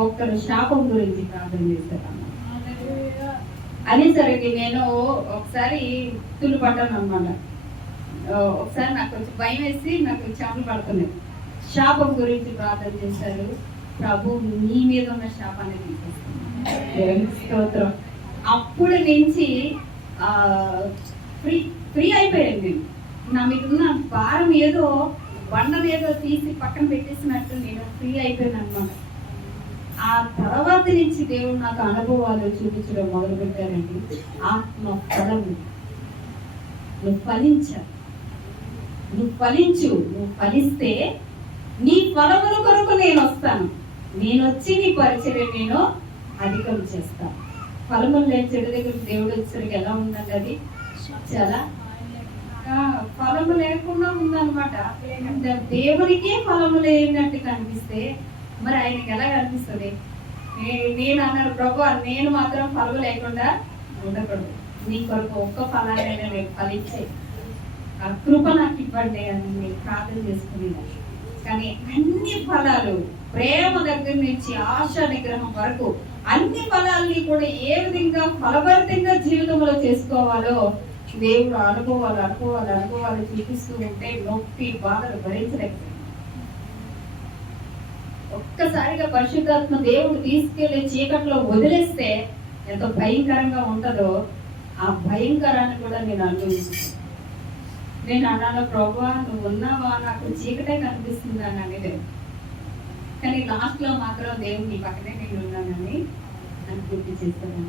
ఒక్కరు శాపం గురించి ప్రార్థన చేశారు అన్నారు. అనేసరికి నేను ఒకసారి తులు పడ్డాను అన్నమాట. ఒకసారి నాకు కొంచెం భయం వేసి నాకు చేపలు పడుతున్నాయి. శాపం గురించి ప్రార్థన చేశారు. ప్రభు నీ మీద ఉన్న శాపాన్ని తీసేస్తాను. అప్పుడు నుంచి ఫ్రీ అయిపోయాను నేను. నా మీద ఉన్న భారం ఏదో బండం ఏదో తీసి పక్కన పెట్టేసినట్టు నేను ఫ్రీ అయిపోయాను అనమాట. ఆ తర్వాత నుంచి దేవుడు నాకు అనుభవాలు చూపించడం మొదలు పెట్టారండి. ఆత్మ ఫలం, నువ్వు ఫలించు, నువ్వు ఫలిస్తే నీ ఫలముల కొరకు నేను వస్తాను, నేను వచ్చి నీ పరిచర్య నేను అధికం చేస్తాను. ఫలములు లేని చెడు దగ్గర దేవుడు వచ్చేసరికి ఎలా ఉందండి, అది చాలా ఫలము లేకుండా ఉందన్నమాట. దేవుడికే ఫలము లేనట్టు కనిపిస్తే మరి ఆయనకి ఎలా కనిపిస్తుంది? నేను అన్నాను, ప్రభు నేను మాత్రం ఫలము లేకుండా ఉండకూడదు, నీ కొరకు ఒక్క ఫలాన్ని నేను ఫలించే ఆ కృప నాకు ఇవ్వండి అని నేను ప్రార్థన చేసుకునేది. కానీ అన్ని ఫలాలు, ప్రేమ దగ్గర నుంచి ఆశ నిగ్రహం వరకు అన్ని ఫలాల్ని కూడా ఏ విధంగా ఫలభరితంగా జీవితంలో చేసుకోవాలో దేవుడు అనుభవాలు చూపిస్తూ ఉంటే నొప్పి బాధలు భరించలేకపోయింది. ఒక్కసారిగా పరిశుద్ధాత్మ దేవుడు తీసుకెళ్లి చీకట్లో వదిలేస్తే ఎంత భయంకరంగా ఉంటుందో ఆ భయంకరాన్ని కూడా నేను అనుభవిస్తాను. నేను అన్నాను, ప్రభువా నువ్వు ఉన్నావా, నాకు చీకటే కనిపిస్తుంది అని అనేది. కానీ లాస్ట్లో మాత్రం దేవుడు నీ పక్కనే నేను ఉన్నానని నాకు గుర్తు చేస్తాను.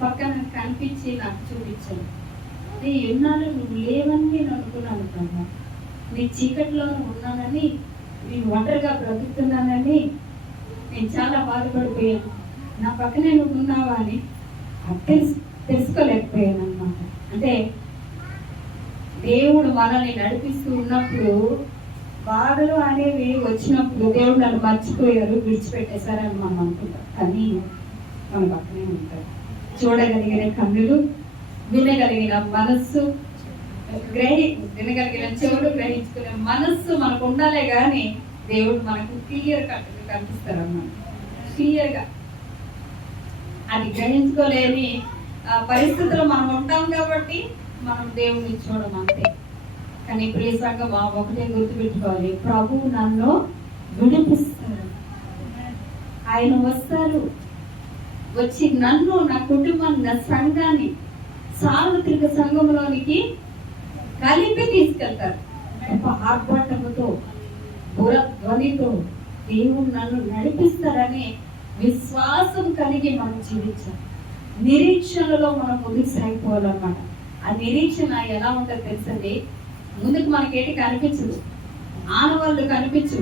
పక్కన కనిపించి నాకు చూపించాను, నీ ఎన్నాళ్ళు నువ్వు లేవని నేను అనుకున్నాను ప్రభా, నీ చీకట్లో ఉన్నానని, నేను ఒంటరిగా బ్రతుకుతున్నానని నేను చాలా బాధపడిపోయాను. నా పక్కనే నువ్వు ఉన్నావా అని తెలుసుకోలేకపోయాను అన్నమాట. అంటే దేవుడు మనల్ని నడిపిస్తూ ఉన్నప్పుడు బాధలు అనేవి వచ్చినప్పుడు దేవుడు నన్ను మర్చిపోయారు, విడిచిపెట్టేశారని మనం అనుకుంటాం. కానీ మన పక్కనే ఉంటారు. చూడగలిగిన కన్నులు, వినగలిగిన మనస్సు, వినగలిగిన చెవులు, గ్రహించుకునే మనస్సు మనకు ఉండాలే కానీ దేవుడు మనకు క్లియర్ కట్గా కనిపిస్తారన్నమాట. క్లియర్గా అది గ్రహించుకోలేని పరిస్థితులు మనం ఉంటాం కాబట్టి మనం దేవుడిని చూడడం అంతే. కానీ ప్రియ సంఘం ఒకటే గుర్తుపెట్టుకోవాలి, ప్రభు నన్ను విడిపిస్తారు. ఆయన వస్తారు, వచ్చి నన్ను, నా కుటుంబాన్ని, నా సంఘాన్ని సార్వత్రిక సంఘంలోనికి కలిపి తీసుకెళ్తారు. ఆర్భాటముతో, ధ్వనితో దేవుడు నన్ను నడిపిస్తారని విశ్వాసం కలిగి మనం జీవించాలి. నిరీక్షణలో మనం ముందుకు సాగిపోవాలన్నమాట. ఆ నిరీక్షణ ఎలా ఉంటుందో తెలుసండి, ముందుకు మనకేంటి కనిపించదు, ఆనవాళ్ళు కనిపించు.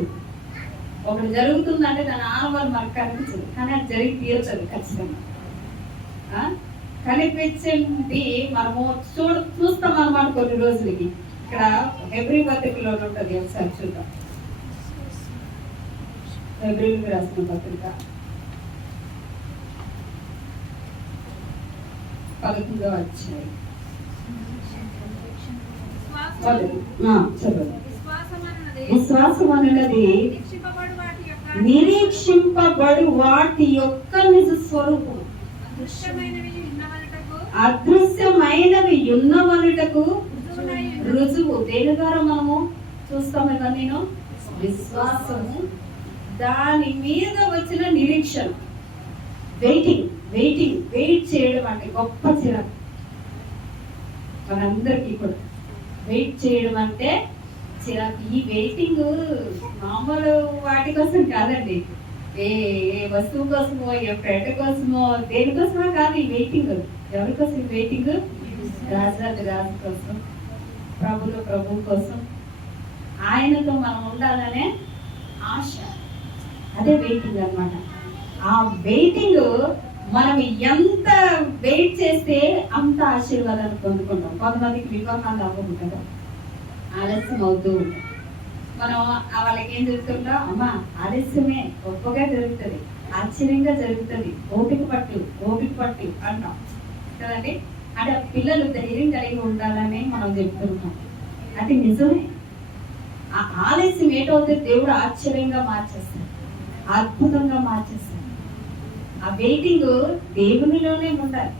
ఒకటి జరుగుతుందంటే దాని ఆనవాళ్ళు మనకు కనిపించదు, కానీ అది జరిగి తీరుతుంది ఖచ్చితంగా. కనిపించింది మనము చూస్తాం అన్నమాట కొన్ని రోజులకి. ఇక్కడ హెబ్రీ పత్రికలో ఉంటుంది, ఒకసారి చూద్దాం. హెబ్రీకి రాసిన పత్రిక 11వ అధ్యాయం. విశ్వాసం అన్నది నిరీక్షింపబడు వాటి యొక్క నిజ స్వరూపం, అదృశ్యమైనవి ఉన్నవనుటకు రుజువు. దేని ద్వారా మనము చూస్తాము కదా, నేను విశ్వాసము, దాని మీద వచ్చిన నిరీక్షణ, వెయిటింగ్. వెయిట్ చేయడం అంటే గొప్ప చిరాకు మనందరికీ కూడా. వెయిట్ చేయడం అంటే చిరాకు. ఈ వెయిటింగ్ మామూలు వాటి కోసం కాదండి, ఏ వస్తువు కోసమో, ఏ ఫ్రెండ్ కోసమో, దేనికోసమో కాదు ఈ వెయిటింగ్. ఎవరి కోసం ఈ వెయిటింగ్? రాజు కోసం, ప్రభు కోసం, ఆయనతో మనం ఉండాలనే ఆశ. అదే వెయిటింగ్ అన్నమాట. ఆ వెయిటింగ్ మనం ఎంత వెయిట్ చేస్తే అంత ఆశీర్వాదాన్ని పొందుకుంటాం. కొంతమందికి వివాహాలు అవ్వదు కదా, ఆలస్యం అవుతూ ఉంటాం. మనం వాళ్ళకి ఏం జరుగుతుందో, అమ్మా ఆలస్యమే గొప్పగా జరుగుతుంది, ఆశ్చర్యంగా జరుగుతుంది, ఓపిక పట్టు అంటాం కదండి. అంటే పిల్లలు ధైర్యం కలిగి ఉండాలని మనం చెప్తుంటాం. అది నిజమే. ఆ ఆలస్యం ఏంటవుతుంది, దేవుడు ఆశ్చర్యంగా మార్చేస్తాడు, అద్భుతంగా మార్చేస్తాడు. ఆ వెయిటింగ్ దేవునిలోనే ఉండాలి.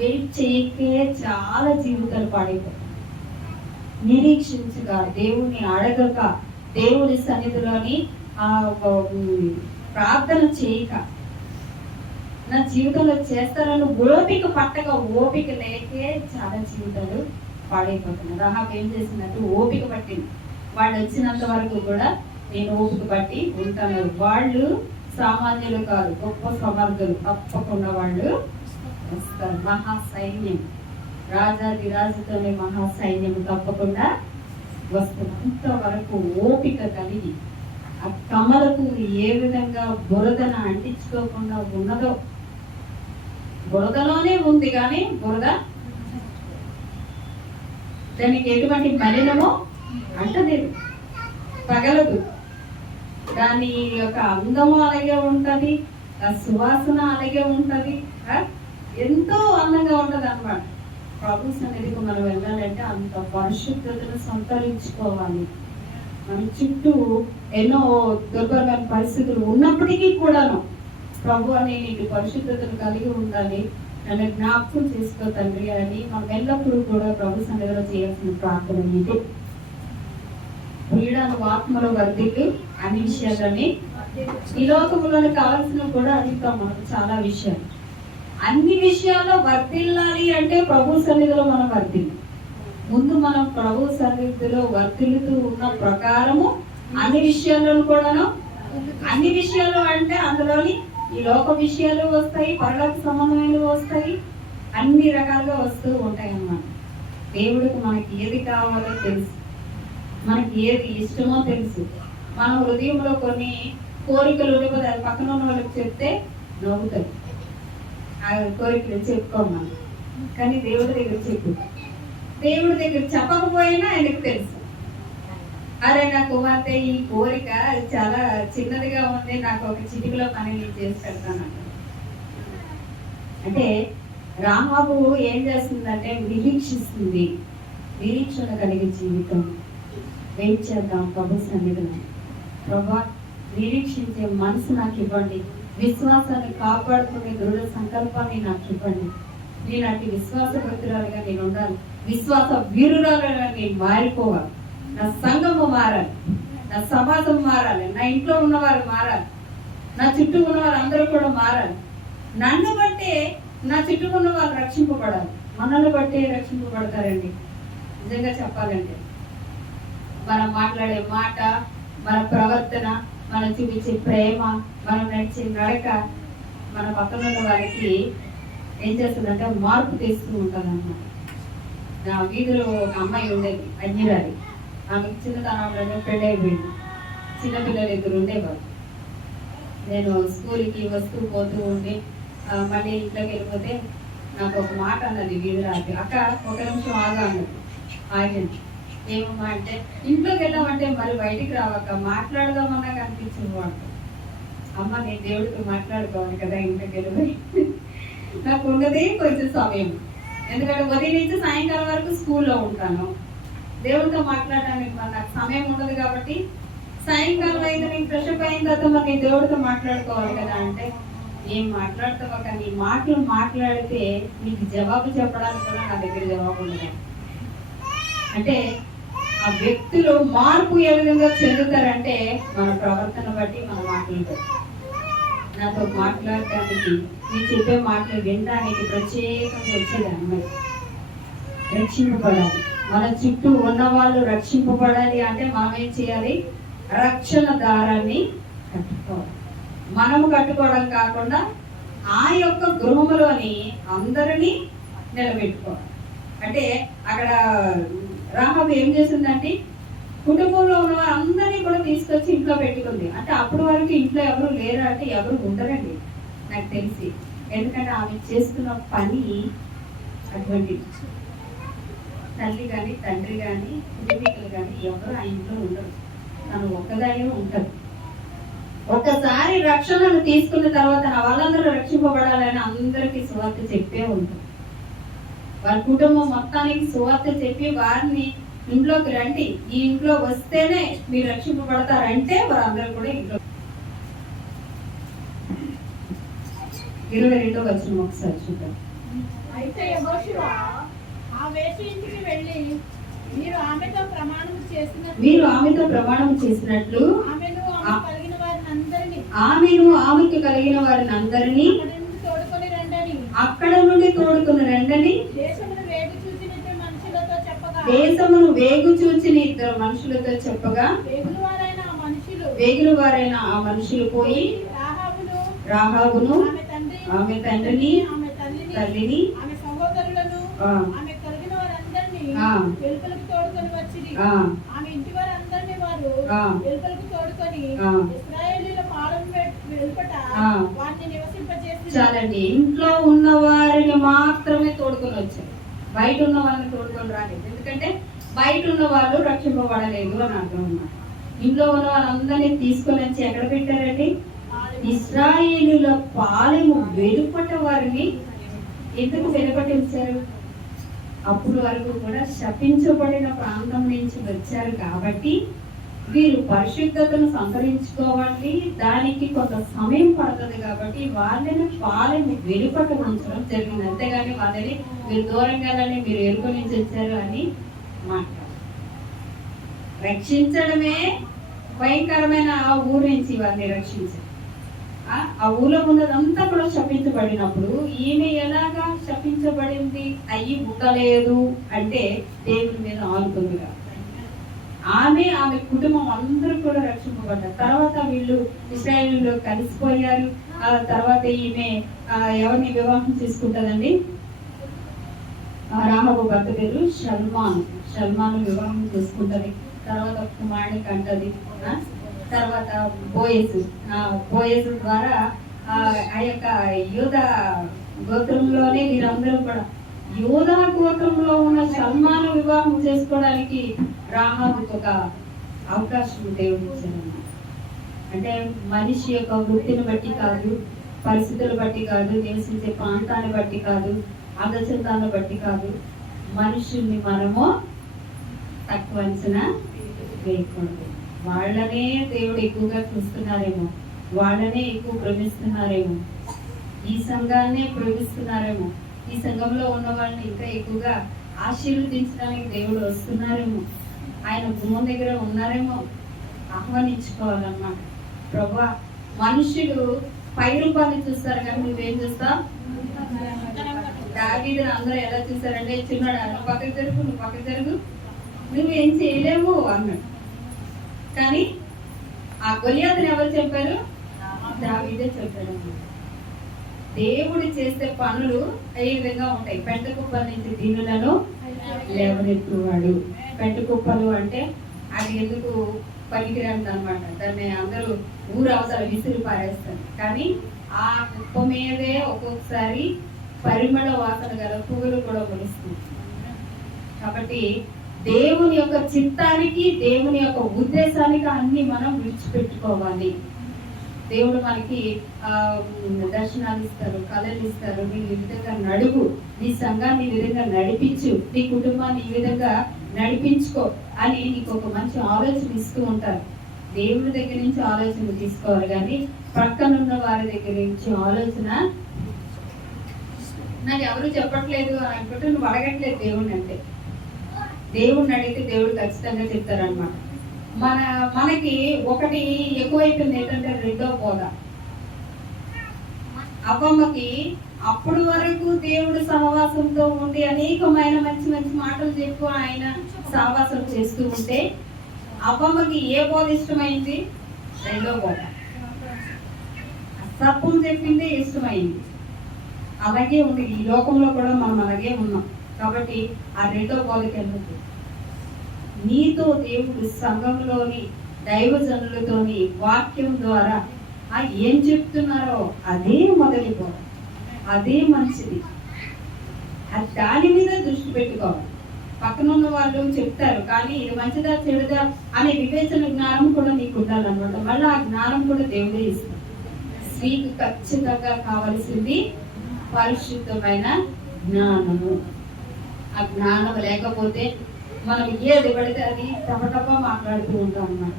వెయిట్ చేయకే చాలా జీవితాలు పాడైపోతాయి. నిరీక్షించగా, దేవుణ్ణి అడగక, దేవుని సన్నిధిలోని ప్రార్థన చేయక, నా జీవితంలో చేస్తానని ఓపిక పట్టక, ఓపిక లేకే చాలా జీవితాలు పాడైపోతున్నాయి. రాహాబ్ ఏం చేసిందంటే ఓపిక పట్టింది. వాళ్ళు వచ్చినంత వరకు కూడా నేను ఓపిక పట్టి ఉంటాను. వాళ్ళు సామాన్యులు కాదు, గొప్ప సమర్థులు. తప్పకుండా వాళ్ళు వస్తారు. మహాసైన్యం, రాజుతోనే మహాసైన్యం తప్పకుండా వస్తుంది. అంతవరకు ఓపిక కలిగి ఆ కమలకు ఏ విధంగా బురదను అంటించుకోకుండా ఉన్నదో, బురదలోనే ఉంది కానీ బురద దానికి ఎటువంటి మలినమో అంటలేదు, పగలదు. దాని యొక్క అందము అలాగే ఉంటది, ఆ సువాసన అలాగే ఉంటది, ఎంతో అందంగా ఉంటది అన్నమాట. ప్రభు సన్నిధికి మనం వెళ్ళాలంటే అంత పరిశుద్ధతను సంతరించుకోవాలి. మన చుట్టూ ఎన్నో దుర్భరమైన పరిస్థితులు ఉన్నప్పటికీ కూడాను ప్రభు అని నీకు పరిశుద్ధతను కలిగి ఉండాలి, నన్ను జ్ఞాపకం చేసుకో తండ్రి అని మనం ఎల్లప్పుడూ కూడా ప్రభు సన్నిధిలో చేయాల్సిన ప్రార్థన ఇది. క్రీడను ఆత్మలో వర్ధిల్లు అన్ని విషయాలని ఈ లోకంలో కావాల్సినవి కూడా అడుగుతాం. మనకు చాలా విషయాలు, అన్ని విషయాల్లో వర్ధిల్లాలి అంటే ప్రభు సన్నిధిలో మనం వర్ధిల్లు. ముందు మనం ప్రభు సన్నిధిలో వర్ధిల్లుతూ ఉన్న ప్రకారము అన్ని విషయాలను కూడాను, అన్ని విషయాలు అంటే అందులోని ఈ లోక విషయాలు వస్తాయి, పరలోక సంబంధమైనవి వస్తాయి, అన్ని రకాలుగా వస్తూ ఉంటాయి అన్నమాట. దేవుడికి మనకి ఏది కావాలో తెలుసు, మనకి ఏది ఇష్టమో తెలుసు. మన హృదయంలో కొన్ని కోరికలు ఉండిపోతే అది పక్కన ఉన్న వాళ్ళకి చెప్తే నవ్వుతారు. ఆ కోరికలు చెప్పుకోమని, కానీ దేవుడి దగ్గర చెప్పు. దేవుడి దగ్గర చెప్పకపోయినా ఆయనకు తెలుసు. అరే నా కుమార్తె ఈ కోరిక చాలా చిన్నదిగా ఉంది, నాకు ఒక చిటికలో పని నేను చేసి పెడతాను అంటే రాహాబు ఏం చేస్తుందంటే నిరీక్షిస్తుంది. నిరీక్షణ కలిగే జీవితం. వెయిట్ చేద్దాం ప్రభు సన్నిధిలో. ప్రభా నిరీక్షించే మనసు నాకు ఇవ్వండి, విశ్వాసాన్ని కాపాడుకునే దృఢ సంకల్పాన్ని నాకు ఇవ్వండి. నేను అటు విశ్వాసభక్తురాలుగా నేను ఉండాలి, విశ్వాస వీరురాలుగా నేను మారిపోవాలి. నా సంఘము మారాలి, నా సమాజం మారాలి, నా ఇంట్లో ఉన్నవారు మారాలి, నా చుట్టూ ఉన్నవారు అందరూ కూడా మారాలి. నన్ను బట్టే నా చుట్టూ ఉన్న వాళ్ళు రక్షింపబడాలి. మనల్ని బట్టే రక్షింపబడతారండి. నిజంగా చెప్పాలంటే మనం మాట్లాడే మాట, మన ప్రవర్తన, మనం చూపించే ప్రేమ, మనం నడిచే నడక మన పక్కన ఉన్న వారికి ఏం చేస్తుందంటే మార్పు తెస్తూ ఉంటుంది అన్నమాట. నా వీధిలో ఒక అమ్మాయి ఉండేది, అన్యురాలి. ఆమెకు చిన్నతనంలోనే పెళ్ళి అయిపోయింది. చిన్నపిల్లలు ఇద్దరు ఉండేవారు. నేను స్కూల్కి వస్తూ పోతూ ఉండి మళ్ళీ ఇంట్లోకి వెళ్ళిపోతే నాకు ఒక మాట అన్నది వీధిరాకి, అక్క ఒక నిమిషం ఆగా అన్నది. ఆగింది. ఏమమ్మా అంటే ఇంట్లోకి వెళ్ళామంటే మరి బయటికి రావక్క, మాట్లాడదామన్నా కనిపించింది అంట. అమ్మ నేను దేవుడితో మాట్లాడుకోవాలి కదా ఇంట్లోకి వెళ్ళిపోయి. నాకు ఉన్నదే కొంచెం సమయం, ఎందుకంటే ఉదయం నుంచి సాయంకాలం వరకు స్కూల్లో ఉంటాను. దేవుడితో మాట్లాడడానికి మరి నాకు సమయం ఉండదు కాబట్టి సాయంకాలం అయితే నేను ఫ్రెష్ అప్ అయిన తర్వాత మరి నేను దేవుడితో మాట్లాడుకోవాలి కదా అంటే, ఏం మాట్లాడతావా కానీ మాటలు మాట్లాడితే నీకు జవాబు చెప్పడానికి కూడా నా దగ్గర జవాబు ఉండదు. అంటే ఆ వ్యక్తులు మార్పు ఏ విధంగా చెందుతారంటే మన ప్రవర్తన బట్టి, మన మాటలు బట్టి. నాతో మాట్లాడటానికి, నేను చెప్పే మాటలు వినడానికి ప్రత్యేకంగా వచ్చేది అమ్మాయి. రక్షింపబడాలి, మన చుట్టూ ఉన్న వాళ్ళు రక్షింపబడాలి అంటే మనం ఏం చేయాలి? రక్షణ దారాన్ని కట్టుకోవాలి. మనము కట్టుకోవడం కాకుండా ఆ యొక్క గృహములోని అందరినీ నిలబెట్టుకోవాలి. అంటే అక్కడ రాహాబు ఏం చేసిందంటే కుటుంబంలో ఉన్న వారందరినీ కూడా తీసుకొచ్చి ఇంట్లో పెట్టుకుంది. అంటే అప్పటి వరకు ఇంట్లో ఎవరు లేరా అంటే ఎవరు ఉండరండి నాకు తెలిసి. ఎందుకంటే ఆమె చేస్తున్న పని అటువంటి. తల్లి కానీ తండ్రి కానీ కుటుంబీకులు కానీ ఎవరు ఆ ఇంట్లో ఉండరు, తను ఒక్కదానే ఉంటుంది. ఒక్కసారి రక్షణను తీసుకున్న తర్వాత వాళ్ళందరూ రక్షింపబడాలని అందరికీ సువార్త చెప్పే ఉంటుంది. వాళ్ళ కుటుంబం మొత్తానికి సువార్త చెప్పి వారిని ఇంట్లోకి రండి, ఈ ఇంట్లో వస్తేనే మీరు రక్షింపబడతారంటే వారందరూ కూడా ఇంట్లో. 22వ వచనం ఒకసారి చూద్దాం. అయితే యెహోషువ ఆ వేశ్య ఇంటికి వెళ్ళి మీరు ఆమెతో ప్రమాణం చేసినట్లు ఆమెను ఆమెకు కలిగిన వారిని అందరినీ అక్కడ నుండి తోడుకొని రండని దేశమును వేగు చూచిన ఇద్దరు మనుషులతో చెప్పగా వేగులు వారైన ఆ మనుషులు పోయి రాహాబును ఆమె తండ్రిని తల్లిని చాలండి. ఇంట్లో ఉన్న వారిని మాత్రమే తోడుకొని వచ్చారు, బయట ఉన్న వాళ్ళని తోడుకొని రాలేదు. ఎందుకంటే బయట ఉన్న వాళ్ళు రక్షింపబడలేదు అని అర్థం అన్నమాట. ఇంట్లో ఉన్న వాళ్ళందరినీ తీసుకొని వచ్చి ఎక్కడ పెట్టారండి? ఇశ్రాయేలుల పాలెము వెలుపట వారిని ఎందుకు వెలుపటించారు? అప్పుడు వరకు కూడా శపించబడిన ప్రాంతం నుంచి వచ్చారు కాబట్టి వీరు పరిశుద్ధతను సంతరించుకోవాలి, దానికి కొంత సమయం పడుతుంది కాబట్టి వాళ్ళని పాలెము వెలుపట ఉంచడం జరిగింది. అంతేగాని వాళ్ళని మీరు దూరంగా మీరు ఎరుక నుంచి వచ్చారు అని మాట్లాడారు. రక్షించడమే భయంకరమైన ఆ ఊరు నుంచి వారిని రక్షించారు. ఆ ఊళ్ళో ఉన్నదంతా కూడా శపించబడినప్పుడు ఈమె ఎలాగా శపించబడింది అయ్యి ఉండలేదు అంటే దేవుని మీద ఆనుకుంది. ఆమె కుటుంబం అందరూ కూడా రక్షింపబడ్డారు. తర్వాత వీళ్ళు ఇశ్రాయేలులో కలిసిపోయారు. ఆ తర్వాత ఈమె ఎవరిని వివాహం చేసుకుంటదండి? రాహాబు భర్త పేరు షల్మాను వివాహం చేసుకుంటది. తర్వాత కుమారుని కంటది. తర్వాత బోయసు ద్వారా ఆ యొక్క యూదా గోత్రంలోనే వీరందరూ కూడా యూదా గోత్రంలో ఉన్న షల్మాను వివాహం చేసుకోవడానికి రాహాబుకు ఒక అవకాశం దేవుడు ఇచ్చారన్నమాట. అంటే మనిషి యొక్క వృత్తిని బట్టి కాదు, పరిస్థితులు బట్టి కాదు, నివసించే ప్రాంతాన్ని బట్టి కాదు, ఆలోచనలను బట్టి కాదు, మనుషుల్ని మనము తక్కువ అంచనా వేయకూడదు. వాళ్ళనే దేవుడు ఎక్కువగా చూస్తున్నారేమో, వాళ్ళనే ఎక్కువ ప్రేమిస్తున్నారేమో, ఈ సంఘాన్నే ప్రేమిస్తున్నారేమో, ఈ సంఘంలో ఉన్న వాళ్ళని ఇంకా ఎక్కువగా ఆశీర్వదించడానికి దేవుడు వస్తున్నారేమో, ఆయన గుమ్మం దగ్గర ఉన్నారేమో. ఆహ్వానించుకోవాలన్నమాట. ప్రభువా, మనుషులు పై రూపాన్ని చూస్తారు కానీ నువ్వేం చూస్తావు? దావీదుని అందరూ ఎలా చూస్తారంటే, చిన్నాడు నువ్వు పక్కకు జరుగు, నువ్వేం చేయలేవు అన్నాడు. కానీ ఆ గొలియాతుని ఎవరు చెప్పారు? దావీదే చెప్పాడు. దేవుడు చేసే పనులు ఏ విధంగా ఉంటాయి? పెంట కుప్పల నుంచి దీనులను లేవనెత్తువాడు. పెంట కుప్పలు అంటే అది ఎందుకు పనికిరంది అనమాట. దాన్ని అందరూ ఊరు అవతల విసిరి పారేస్తారు. కానీ ఆ కుప్ప మీదే ఒక్కొక్కసారి పరిమళ వాసన గల పువ్వులు కూడా మొలుస్తుంది. కాబట్టి దేవుని యొక్క చిత్తానికి, దేవుని యొక్క ఉద్దేశానికి అన్ని మనం విడిచిపెట్టుకోవాలి. దేవుడు మనకి దర్శనాలు ఇస్తారు, కళలు ఇస్తారు. నీ విధంగా నడుగు, నీ సంఘాన్ని ఈ విధంగా నడిపించు, నీ కుటుంబాన్ని ఈ విధంగా నడిపించుకో అని నీకు ఒక మంచి ఆలోచన ఇస్తూ ఉంటారు. దేవుడి దగ్గర నుంచి ఆలోచన తీసుకోవాలి కానీ పక్కనున్న వారి దగ్గర నుంచి ఆలోచన నాకు ఎవరు చెప్పట్లేదు అని అనుకుంటే నువ్వు అడగట్లేదు దేవుడిని. అంటే దేవుడిని అడిగితే దేవుడు ఖచ్చితంగా చెప్తారనమాట. మనకి ఒకటి ఎక్కువైపోయింది ఏంటంటే రెండో బోధ. అవ్వమ్మకి అప్పుడు వరకు దేవుడు సహవాసంతో ఉండి అనేకమైన మంచి మంచి మాటలు చెప్పు ఆయన సహవాసం చేస్తూ ఉంటే అవ్వమ్మకి ఏ బోధ ఇష్టమైంది? రెండో బోధ. సత్యం చెప్పిందే ఇష్టమైంది. అలాగే ఉంది ఈ లోకంలో కూడా మనం అలాగే ఉన్నాం. కాబట్టి ఆ రెండో బోధకి వెళ్ళదు. నీతో దేవుడు సంఘంలోని దైవజనులతోని వాక్యం ద్వారా ఏం చెప్తున్నారో అదే మొదటి బోధ, అదే మంచిది. దాని మీద దృష్టి పెట్టుకోవాలి. పక్కన ఉన్న వాళ్ళు చెప్తారు కానీ ఇది మంచిదా చెడుదా అనే వివేచన జ్ఞానం కూడా నీకు ఉండాలన్నమాట. మళ్ళీ ఆ జ్ఞానం కూడా దేవుడే ఇస్తాడు. స్త్రీకి ఖచ్చితంగా కావలసింది పరిశుద్ధమైన జ్ఞానము. ఆ జ్ఞానం లేకపోతే మనం ఏది పడితే అది టపటప మాట్లాడుతూ ఉంటాం అన్నమాట.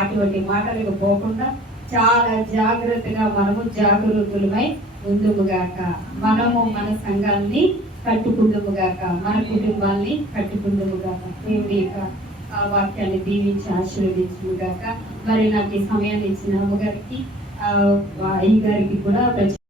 అటువంటి మాటలకు పోకుండా చాలా జాగ్రత్తగా మనము జాగరూకులమై ఉందుముగాక. మనము మన సంఘాన్ని కట్టుకుందుముగాక, మన కుటుంబాన్ని కట్టుకుందుముగాక. దేవుడి యొక్క వాక్యాన్ని దీవించి ఆశీర్వదించుగాక. మరి నాకు ఈ సమయాన్ని ఇచ్చిన అమ్మగారికి, అయ్య గారికి కూడా